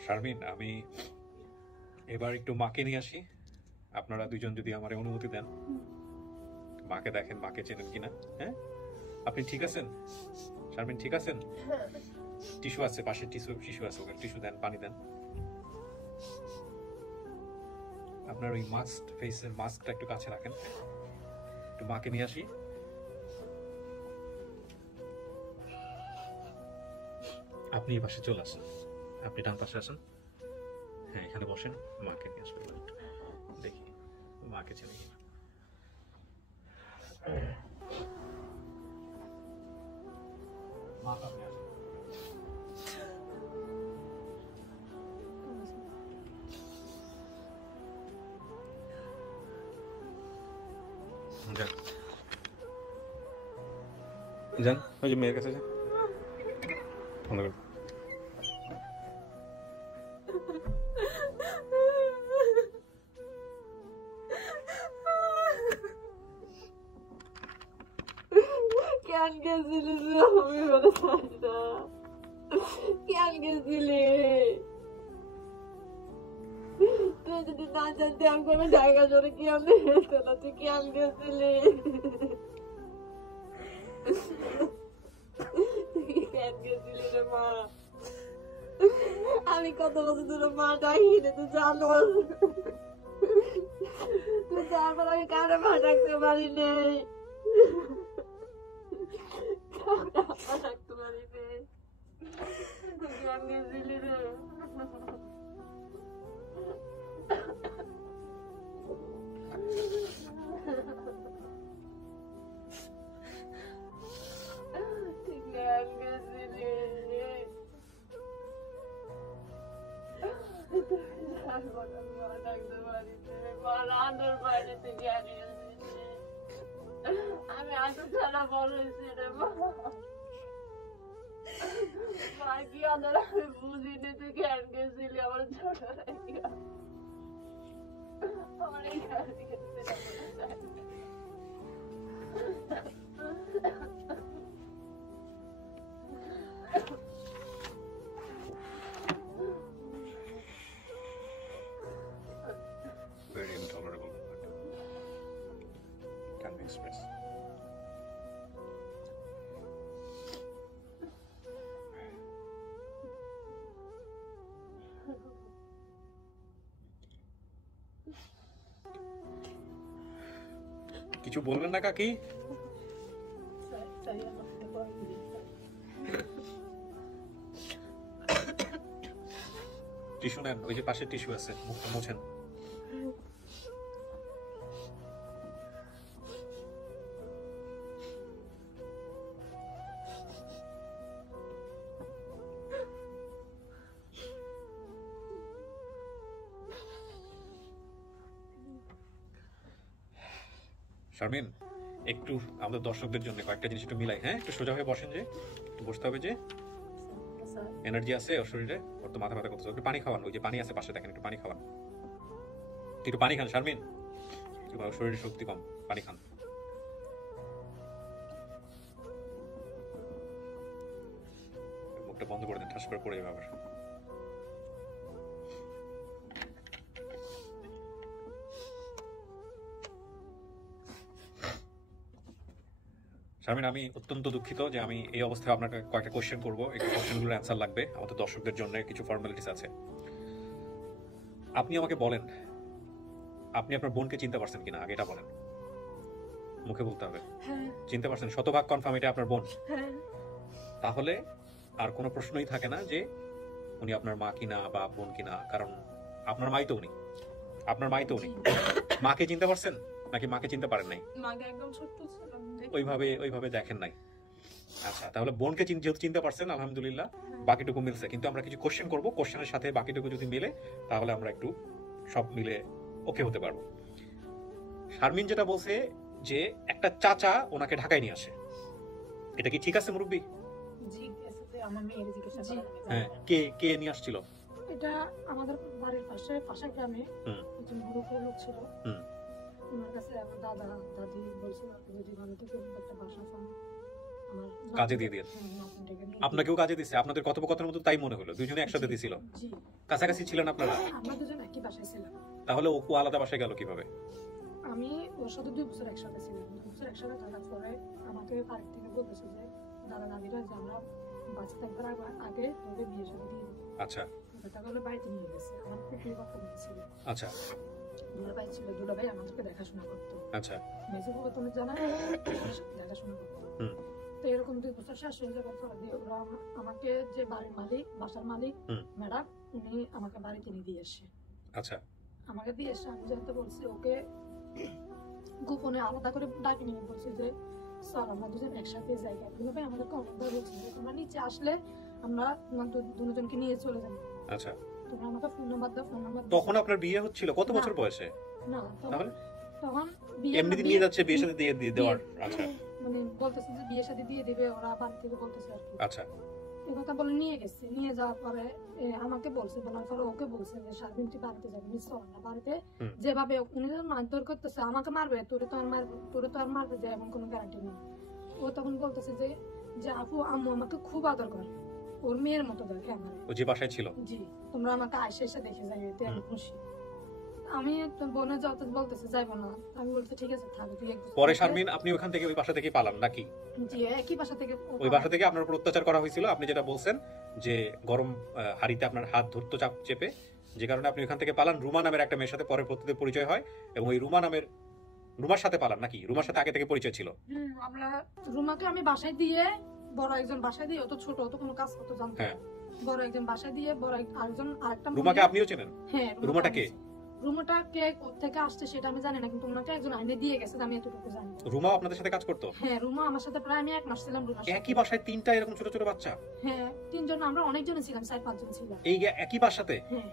শারমিন, আমি এবার একটু মাকে নিয়ে আসি। আপনারা দুজন যদি আমার অনুমতি দেন, মাকে দেখেন, মাকে চেনেন কিনা। হ্যাঁ, আপনি ঠিক আছেন শারমিন? ঠিক আছেন? টিস্যু আছে, পাশে টিস্যু আছে, ওকে টিস্যু দেন, পানি দেন। আপনার ওই মাস্ক, ফেসের মাস্কটা একটু কাছে রাখেন। একটু মাকে নিয়ে আসি। আপনি এই পাশে চলে আসেন, আপনি ডান পাশে আসেন। হ্যাঁ, এখানে বসেন, মাকে নিয়ে আসবেন একটু। দেখি মাকে চেনে কিনা। মা আপনি আসেন। যান যান, ওই যে মেয়ের কাছে যান। বন্ধ করুন। কেন গেছিলি আমি বলে না, কেন গেছিলি? তুই যদি না জানতে আমি কোনো জায়গা জোরে কি আমি না, তুই কেন গেছিলি? কেন গেছিলি রে মা? আমি কত বছর ধরে মা ডাকি রে, তুই জানোস? তুই তারপর আমি কারে মা ডাকতে পারি নেই, ডাকতে পারি নেই। তুই কেন গেছিলি রে? তুই কেন গেছিলি? তারপর আমি মা ডাকতে পারি নেই, মা রান্নার বাইরে থেকে আনিয়েছি। আমি আটো ছাড়া বড় হয়েছি রে মা। মা কি আদর আমি বুঝিনি, তুই কেন গেছিলি আমার ছোট রাখিয়া? আমার এই কেন গেছিলি? Very intolerable. Can be expressed. কিছু বললেন না কাকি? টিস্যু নেন, ওই যে পাশে টিস্যু আছে, মুখটা মোছেন। শারমিন, একটু আমাদের দর্শকদের জন্য কয়েকটা জিনিস একটু মিলাই। হ্যাঁ, একটু সোজা হয়ে বসেন, যে একটু বসতে হবে, যে এনার্জি আছে ওর শরীরে। ওর তো মাথা ব্যথা করতেছে, একটু পানি খাওয়ান। ওই যে পানি আছে পাশে, দেখেন, একটু পানি খাওয়ান। একটু পানি খান শারমিন, ওর শরীরে শক্তি কম, পানি খান। মুখটা বন্ধ করে দেন, ঠাস করে পড়ে যাবে আবার। শারমিন, আমি অত্যন্ত দুঃখিত যে আমি এই অবস্থায় আপনাকে কয়েকটা কোশ্চেন করবো। এই কোশ্চেনগুলোর অ্যান্সার লাগবে, আমাদের দর্শকদের জন্য কিছু ফর্মালিটিস আছে। আপনি আমাকে বলেন, আপনি আপনার বোনকে চিনতে পারছেন কিনা? আগে এটা বলেন, মুখে বলতে হবে। চিনতে পারছেন? শতভাগ কনফার্ম এটা আপনার বোন? তাহলে আর কোনো প্রশ্নই থাকে না যে উনি আপনার মা কিনা বা বোন কিনা, কারণ আপনার মাই তো উনি, আপনার মাই তো উনি। মাকে চিনতে পারছেন নাকি মাকে চিনতে পারেন নাই? মাকে একদম ছোট্ট ছিলাম, ওইভাবে দেখেন নাই। আচ্ছা, তাহলে বোনকে যেহেতু চিনতে পারছেন, আলহামদুলিল্লাহ, বাকিটুকু মিলছে। কিন্তু আমরা কিছু কোশ্চেন করবো, কোশ্চেনের সাথে বাকিটুকু যদি মিলে তাহলে আমরা একটু সব মিলে ওকে হতে পারবো। শারমিন যেটা বলছে যে একটা চাচা ওনাকে ঢাকায় নিয়ে আসে, এটা কি ঠিক আছে মুরব্বী? জিজ্ঞাসাতে আমার মেয়ের জিজ্ঞাসা হ্যাঁ, করে কে কে নিয়ে আসছিল? এটা আমাদের বাড়ির পাশে গ্রামে হুম। একজন বড় লোক ছিল। হুম। ওনার কাছে আমার দাদা দাদি বলছিল আপনি যদি ভালো থেকে একটা বাসা পান আমার কাজে দিয়ে দিন। নাতনিটাকে নিয়ে আপনাকেও কাজে দিছে? আপনাদের কথোপকথনের মতো তাই মনে হলো, দুজনে একসাথে দিছিল? জি, কাছাকাছি ছিলেন আপনারা? আমরা দুজন একই বাসায় ছিলাম। তাহলে ও আলাদা বাসায় গেল কিভাবে? আমি ওর সাথে 2 বছর একসাথে ছিলাম। 2 বছর একসাথে থাকার পরে আমাকে বাড়ি থেকে বলতেছে যে দাদা দাদিরা যে আমরা বাচ্চা থাকবার আগে তোকে বিয়ে শাদী দিয়ে দিই। আচ্ছা কথা বলে বাড়িতে নিয়ে গেছে। আমার পুকুরে কথা বলছিল। আচ্ছা দুলাভাই ছিল, দুলাভাই আমাদেরকে দেখাশোনা করতো। আচ্ছা মেজো বাবা তুমি জানা দেখাশোনা করতো। হুম। তো এরকম 2 বছর শেষ হয়ে যাবার পরে দিয়ে ওরা আমাকে যে বাড়ির মালিক, বাসার মালিক হুম। ম্যাডাম, উনি আমাকে বাড়িতে নিয়ে দিয়ে আসে। আচ্ছা আমাকে দিয়ে এসে আমি জানতে বলছি ওকে গোপনে আলাদা করে ডাকি নিয়ে বলছি যে স্যার আমরা দুজন একসাথে যাই। দুলাভাই আমাদেরকে অনেকবার বলছি যে তোমরা নিচে আসলে আমরা তোমার দুজনকে নিয়ে চলে যাবো, আচ্ছা। তোমরা আমাকে ফোন নাম্বার দাও। ফোন নাম্বার তখন আপনার বিয়ে হচ্ছিল কত না। বছর বয়সে? না তখন তাহলে তখন বিয়ে এমনিতে নিয়ে যাচ্ছে বিয়ে সাথে দিয়ে দেওয়ার? আচ্ছা মানে বলতেছে যে বিয়ে শাদী দিয়ে দিবে ওরা বাড়ি থেকে বলতেছে আর কি। আচ্ছা এই কথা বলে নিয়ে গেছে। নিয়ে যাওয়ার পরে আমাকে বলছে, বলার পরে ওকে বলছে যে শারমিন তুই বাড়িতে যাবি নিশ্চয় না বাড়িতে হুম। যেভাবে উনি যখন মারধর করতেছে আমাকে মারবে, তোরে তো আর মারবে যে এমন কোনো গ্যারান্টি নেই। ও তখন বলতেছে যে যে আপু আম্মু আমাকে খুব আদর করে, ওর মেয়ের মতো দেখে আমার। ও যে বাসায় ছিল? জি, তোমরা আমাকে আইসে এসে দেখে যাই, এতে আমি খুশি। আমি তো বোনে যত বলতেছে যাইবো না, আমি বলছি ঠিক আছে থাক তুই এক বছর পরে থেকে- শারমিন আপনি ওখান থেকে ওই বাসা থেকে পালান নাকি? জি একই বাসা থেকে ওই বাসা থেকে আপনার উপর অত্যাচার করা হয়েছিল, আপনি যেটা বলছেন যে গরম হাড়িতে আপনার হাত ধরতো চাপ চেপে, যে কারণে আপনি ওখান থেকে পালান। রুমা নামের একটা মেয়ের সাথে পরে প্রত্যেক পরিচয় হয় এবং ওই রুমার সাথে পালান নাকি? রুমার সাথে আগে থেকে পরিচয় ছিল? আমরা রুমাকে আমি বাসায় দিয়ে বড় একজন বাসায় দিয়ে, ও তো ছোট, ও তো কোনো কাজ করতে জানতো হ্যাঁ। না। বড় একজন বাসায় দিয়ে আরেকটা রুমাকে আপনিও চেনেন? হ্যাঁ রুমাটা কে? রুমাটা কে থেকে আসছে সেটা আমি জানি না, কিন্তু ওনাকে একজন আইনে দিয়ে গেছে আমি এতটুকু জানি। রুমা আপনাদের সাথে কাজ করতো? হ্যাঁ রুমা আমার সাথে প্রায় আমি 1 মাস ছিলাম রুমার সাথে। একই বাসায় 3টা এরকম ছোট ছোট বাচ্চা? হ্যাঁ 3 জন, আমরা অনেকজনই ছিলাম, 4-5 জন ছিলাম। এই একই বাসাতে? হ্যাঁ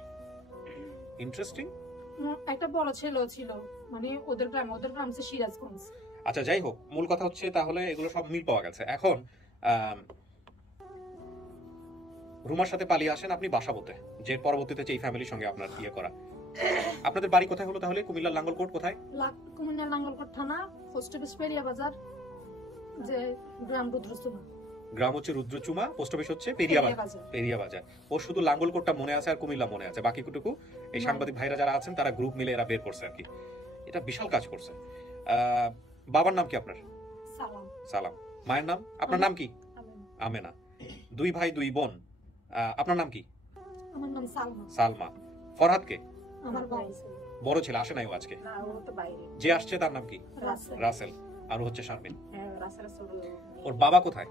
ইন্টারেস্টিং। একটা বড় ছেলেও ছিল, মানে ওদের গ্রাম হচ্ছে সিরাজগঞ্জ। আচ্ছা যাই হোক, মূল কথা হচ্ছে তাহলে এগুলো সব মিল পাওয়া গেছে। এখন রুমার সাথে পালিয়ে আসেন আপনি বাসাবোতে, যে পরবর্তীতে যে এই ফ্যামিলির সঙ্গে আপনার বিয়ে করা। আপনাদের বাড়ি কোথায় হলো তাহলে? কুমিল্লার লাঙ্গলকোট কোথায়? কুমিল্লার লাঙ্গলকোট থানা, পোস্ট অফিস পেরিয়া বাজার, যে গ্রাম রুদ্রচুমা। গ্রাম হচ্ছে রুদ্রচুমা, পোস্ট অফিস হচ্ছে পেরিয়া বাজার। ও শুধু লাঙ্গলকোটটা মনে আছে আর কুমিল্লা মনে আছে, বাকিটুকু এই সাংবাদিক ভাইরা যারা আছেন তারা গ্রুপ মিলে এরা বের করছে আর কি। এটা বিশাল কাজ করছে। বাবার নাম কি আপনার? সালাম। সালাম। মায়ের নাম? আপনার নাম কি? আমেনা। 2 ভাই 2 বোন। আপনার নাম কি? আমার নাম সালমা। সালমা। ফরহাদ কে? আমার ভাই। বড় ছেলে আসে নাই ও আজকে? না ও তো বাইরে। যে আসছে তার নাম কি? রাসেল। রাসেল। আর ও হচ্ছে শারমিন। হ্যাঁ রাসেল ছোট। ওর বাবা কোথায়?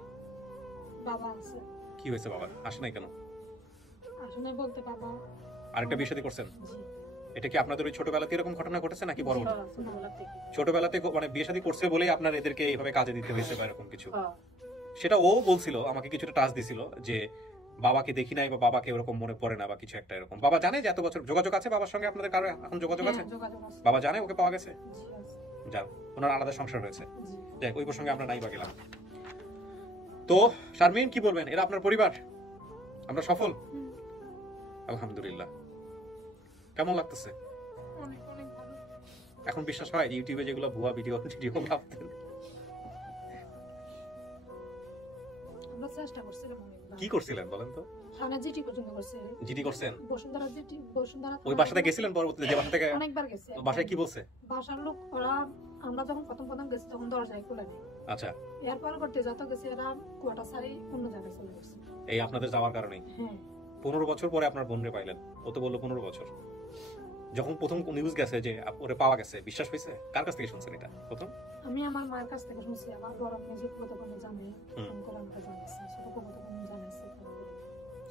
বাবা আছে। কি হয়েছে বাবার? আসে নাই কেন? আসলে বলতে বাবা। আরেকটা বিয়ে শাদী করছেন? জি। এটা কি আপনাদের ওই ছোটবেলাতে এরকম ঘটনা ঘটেছে নাকি বড়? ছোটবেলা থেকে। ছোটবেলাতে মানে বিয়ে শাদী করছে বলেই আপনার এদেরকে এইভাবে কাজে দিতে হয়েছে বা এরকম কিছু? হ্যাঁ। সেটা ও বলছিল, আমাকে কিছুটা টাচ দিছিল যে বাবাকে দেখি নাই বা বাবাকে ওরকম মনে পড়ে না বা কিছু একটা এরকম। বাবা জানে যে এত বছর যোগাযোগ আছে বাবার সঙ্গে আপনাদের? কারো এখন যোগাযোগ আছে? হ্যাঁ, যোগাযোগ আছে। বাবা জানে ওকে পাওয়া গেছে? জি আছে। যান, ওনার আলাদা সংসার হয়েছে। জি। দেখ ওই প্রসঙ্গে আমরা নাই বা গেলাম। তো শারমিন কি বলবেন? এরা আপনার পরিবার? আমরা সফল? আলহামদুলিল্লাহ। কেমন লাগতেছে অনেক অনেক ভালো। এখন? বিশ্বাস হয় যে ইউটিউবে যেগুলো ভুয়া ভিডিও ভাবতেন? আমরা চেষ্টা করছিলাম অনেকবার। কি করছিলেন বলেন তো? থানা জিটি পর্যন্ত করছে। জিডি করছেন? বসুন্ধরা ওই বাসাতে গেছিলেন পরবর্তীতে? যে বাসা থেকে অনেকবার গেছে। বাসায় কি বলছে? বাসার লোক ওরা, আমরা যখন প্রথম গেছি তখন দরজায় খুলে নেই। আচ্ছা, এর পরবর্তী যত গেছে এরা কোয়াটা সারি অন্য জায়গায় চলে গেছে। এই আপনাদের যাওয়ার কারণেই? হ্যাঁ 15 বছর পরে আপনার বোনরে পাইলেন? ও তো বললো 15 বছর। যখন প্রথম নিউজ গেছে যে ওরে পাওয়া গেছে, বিশ্বাস হয়েছে? কার কাছ থেকে শুনছেন এটা প্রথম? আমি আমার মায়ের কাছ থেকে শুনছি, আমার বড় মেয়ে যে প্রথমে জানে, হুম। ফোন করে আমাকে জানাইছে, সেটা প্রথমে জানাইছে।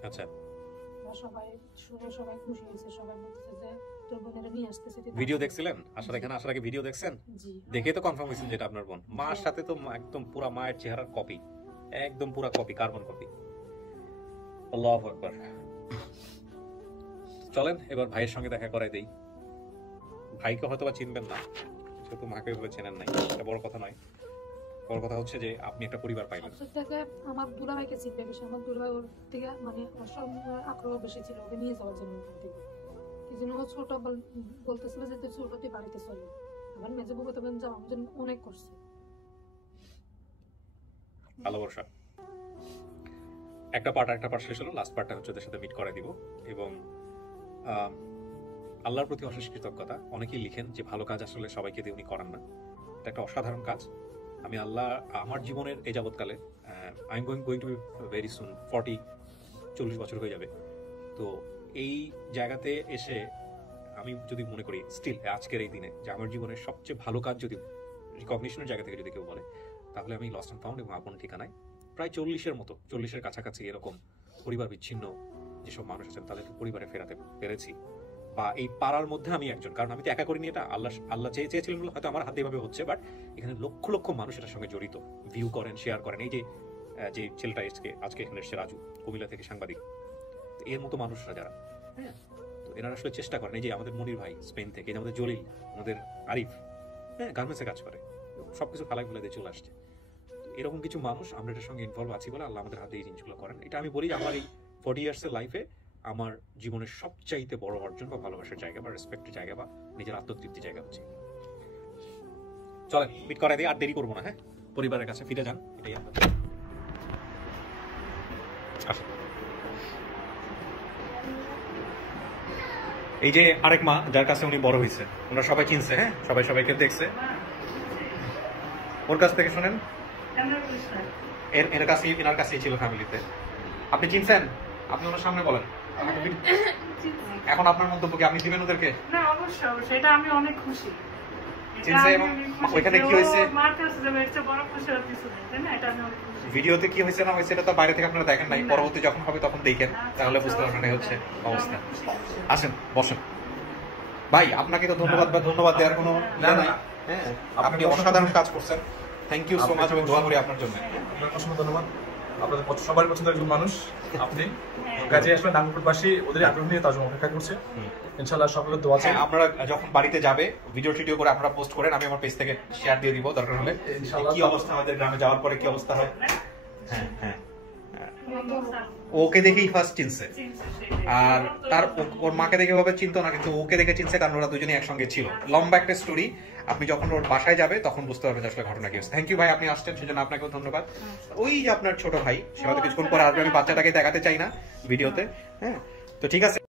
আচ্ছা, ওরা সবাই শুনে সবাই খুশি হয়েছে, সবাই বলতেছে যে তোর বোনেরা নিয়ে আসতেছে। ভিডিও দেখছিলেন? এখানে আসার আগে ভিডিও দেখছেন? জি। দেখে তো কনফার্ম হয়েছেন যেটা আপনার বোন। মার সাথে তো একদম পুরা মায়ের চেহারার কপি, একদম পুরা কপি, কার্বন কপি। আল্লাহু আকবার। চলেন এবার ভাইয়ের সঙ্গে দেখা করাই দেই। ভাইকে হয়তো বা চিনবেন না, যেহেতু মাকে ওইভাবে চেনেন নাই, এটা বড় কথা নয়। বড় কথা হচ্ছে যে আপনি একটা পরিবার পাইলেন। থেকে আমার দুলাভাইকে চিনতে বেশি, আমার দুলাভাই ওর থেকে মানে অসম আগ্রহ বেশি ছিল ওকে নিয়ে যাওয়ার জন্য ওখান থেকে। এই জন্য ও ছোট বলতেছিল যে তুই ছোটতে বাড়িতে চলে। আমার মেজে বউ তখন যাওয়া আমার জন্য অনেক করছে। ভালোবাসা একটা পার্ট শেষ হলো, লাস্ট পার্টটা হচ্ছে ওদের সাথে মিট করে দিব। এবং আল্লাহর প্রতি অশেষ কৃতজ্ঞতা। অনেকেই লিখেন যে ভালো কাজ আসলে সবাইকে দিয়ে উনি করান না, এটা একটা অসাধারণ কাজ। আমি আল্লাহ আমার জীবনের এই যাবৎকালে I am going to be very soon 40 বছর হয়ে যাবে। তো এই জায়গাতে এসে আমি যদি মনে করি স্টিল আজকের এই দিনে যে আমার জীবনের সবচেয়ে ভালো কাজ যদি রিকগনিশনের জায়গা থেকে যদি কেউ বলে, তাহলে আমি লস্ট অ্যান্ড ফাউন্ড এবং আপন ঠিকানায় প্রায় 40-এর কাছাকাছি এরকম পরিবার বিচ্ছিন্ন যেসব মানুষ আছেন তাদেরকে পরিবারে ফেরাতে পেরেছি। বা এই পাড়ার মধ্যে আমি একজন, কারণ আমি তো একা করিনি এটা, আল্লাহ চেয়েছিলেন হয়তো আমার হাতে এভাবে হচ্ছে, বাট এখানে লক্ষ লক্ষ মানুষ এটার সঙ্গে জড়িত, ভিউ করেন, শেয়ার করেন। এই যে ছেলেটা আজকে এখানে এসছে, রাজু, কুমিল্লা থেকে সাংবাদিক, এর মতো মানুষরা যারা, হ্যাঁ, তো এনারা আসলে চেষ্টা করেন। এই যে আমাদের মনির ভাই স্পেন থেকে, আমাদের জলিল, আমাদের আরিফ, হ্যাঁ, গার্মেন্টসে কাজ করে, সবকিছু ফালাই ফুলাই দিয়ে চলে আসছে। এরকম কিছু মানুষ আমরা এটার সঙ্গে ইনভলভ আছি বলে আল্লাহ আমাদের হাতে এই জিনিসগুলো করেন। এটা আমি বলি আমার এই 40 ইয়ার্সের লাইফে আমার জীবনের সবচাইতে বড় অর্জন বা ভালোবাসার জায়গা বা রেসপেক্টের জায়গা বা নিজের আত্মতৃপ্তির জায়গা হচ্ছে। চলেন মিট করাই দিই, আর দেরি করবো না। হ্যাঁ, পরিবারের কাছে ফিরে যান, এটাই আমরা। এই যে আরেক মা যার কাছে উনি বড় হয়েছে, ওনারা সবাই চিনছে, হ্যাঁ, সবাইকে দেখছে। ওর কাছ থেকে শোনেন, এনার কাছেই ছিল ফ্যামিলিতে। আপনি চিনছেন? আপনি ওনার সামনে বলেন। এখন আপনার মন্তব্য কি আপনি দিবেন ওদেরকে? না, অবশ্যই সেটা আমি অনেক খুশি। চিনছে এবং ওইখানে কি হয়েছে, ভিডিওতে কি হয়েছে না হয়েছে এটা তো বাইরে থেকে আপনারা দেখেন নাই, পরবর্তী যখন হবে তখন দেখেন, তাহলে বুঝতে পারবেন এই হচ্ছে অবস্থা। আসেন বসেন ভাই, আপনাকে তো ধন্যবাদ দেওয়ার কোনো ইয়ে নাই। হ্যাঁ, আপনি অসাধারণ কাজ করছেন, থ্যাংক ইউ সো মাচ। আমি দোয়া করি আপনার জন্য। অসংখ্য ধন্যবাদ। আপনাদের সবার পছন্দের একজন মানুষ আপনি, কাজে আসলে নাগপুরবাসী ওদের আগ্রহ নিয়ে তার জন্য অপেক্ষা করছে। ইনশাআল্লাহ সকলের দোয়া চাই। আপনারা যখন বাড়িতে যাবে ভিডিও করে আপনারা পোস্ট করেন, আমি আমার পেজ থেকে শেয়ার দিয়ে দিব দরকার হলে, কি অবস্থা আমাদের গ্রামে যাওয়ার পরে কি অবস্থা হয়। হ্যাঁ হ্যাঁ, ওকে দেখেই ফার্স্ট চিনছে, আর তার ওর মাকে দেখে ভাবে চিনতো না, কিন্তু ওকে দেখে চিনছে, কারণ ওরা দুজনেই একসঙ্গে ছিল। লম্বা একটা স্টোরি, আপনি যখন ওর বাসায় যাবে তখন বুঝতে পারবেন আসলে ঘটনা কি হচ্ছে। থ্যাংক ইউ ভাই, আপনি আসছেন সেজন্য আপনাকেও ধন্যবাদ। ওই যে আপনার ছোট ভাই, সে হয়তো কিছুক্ষণ পরে আসবে, আমি বাচ্চাটাকে দেখাতে চাই না ভিডিওতে। হ্যাঁ, তো ঠিক আছে।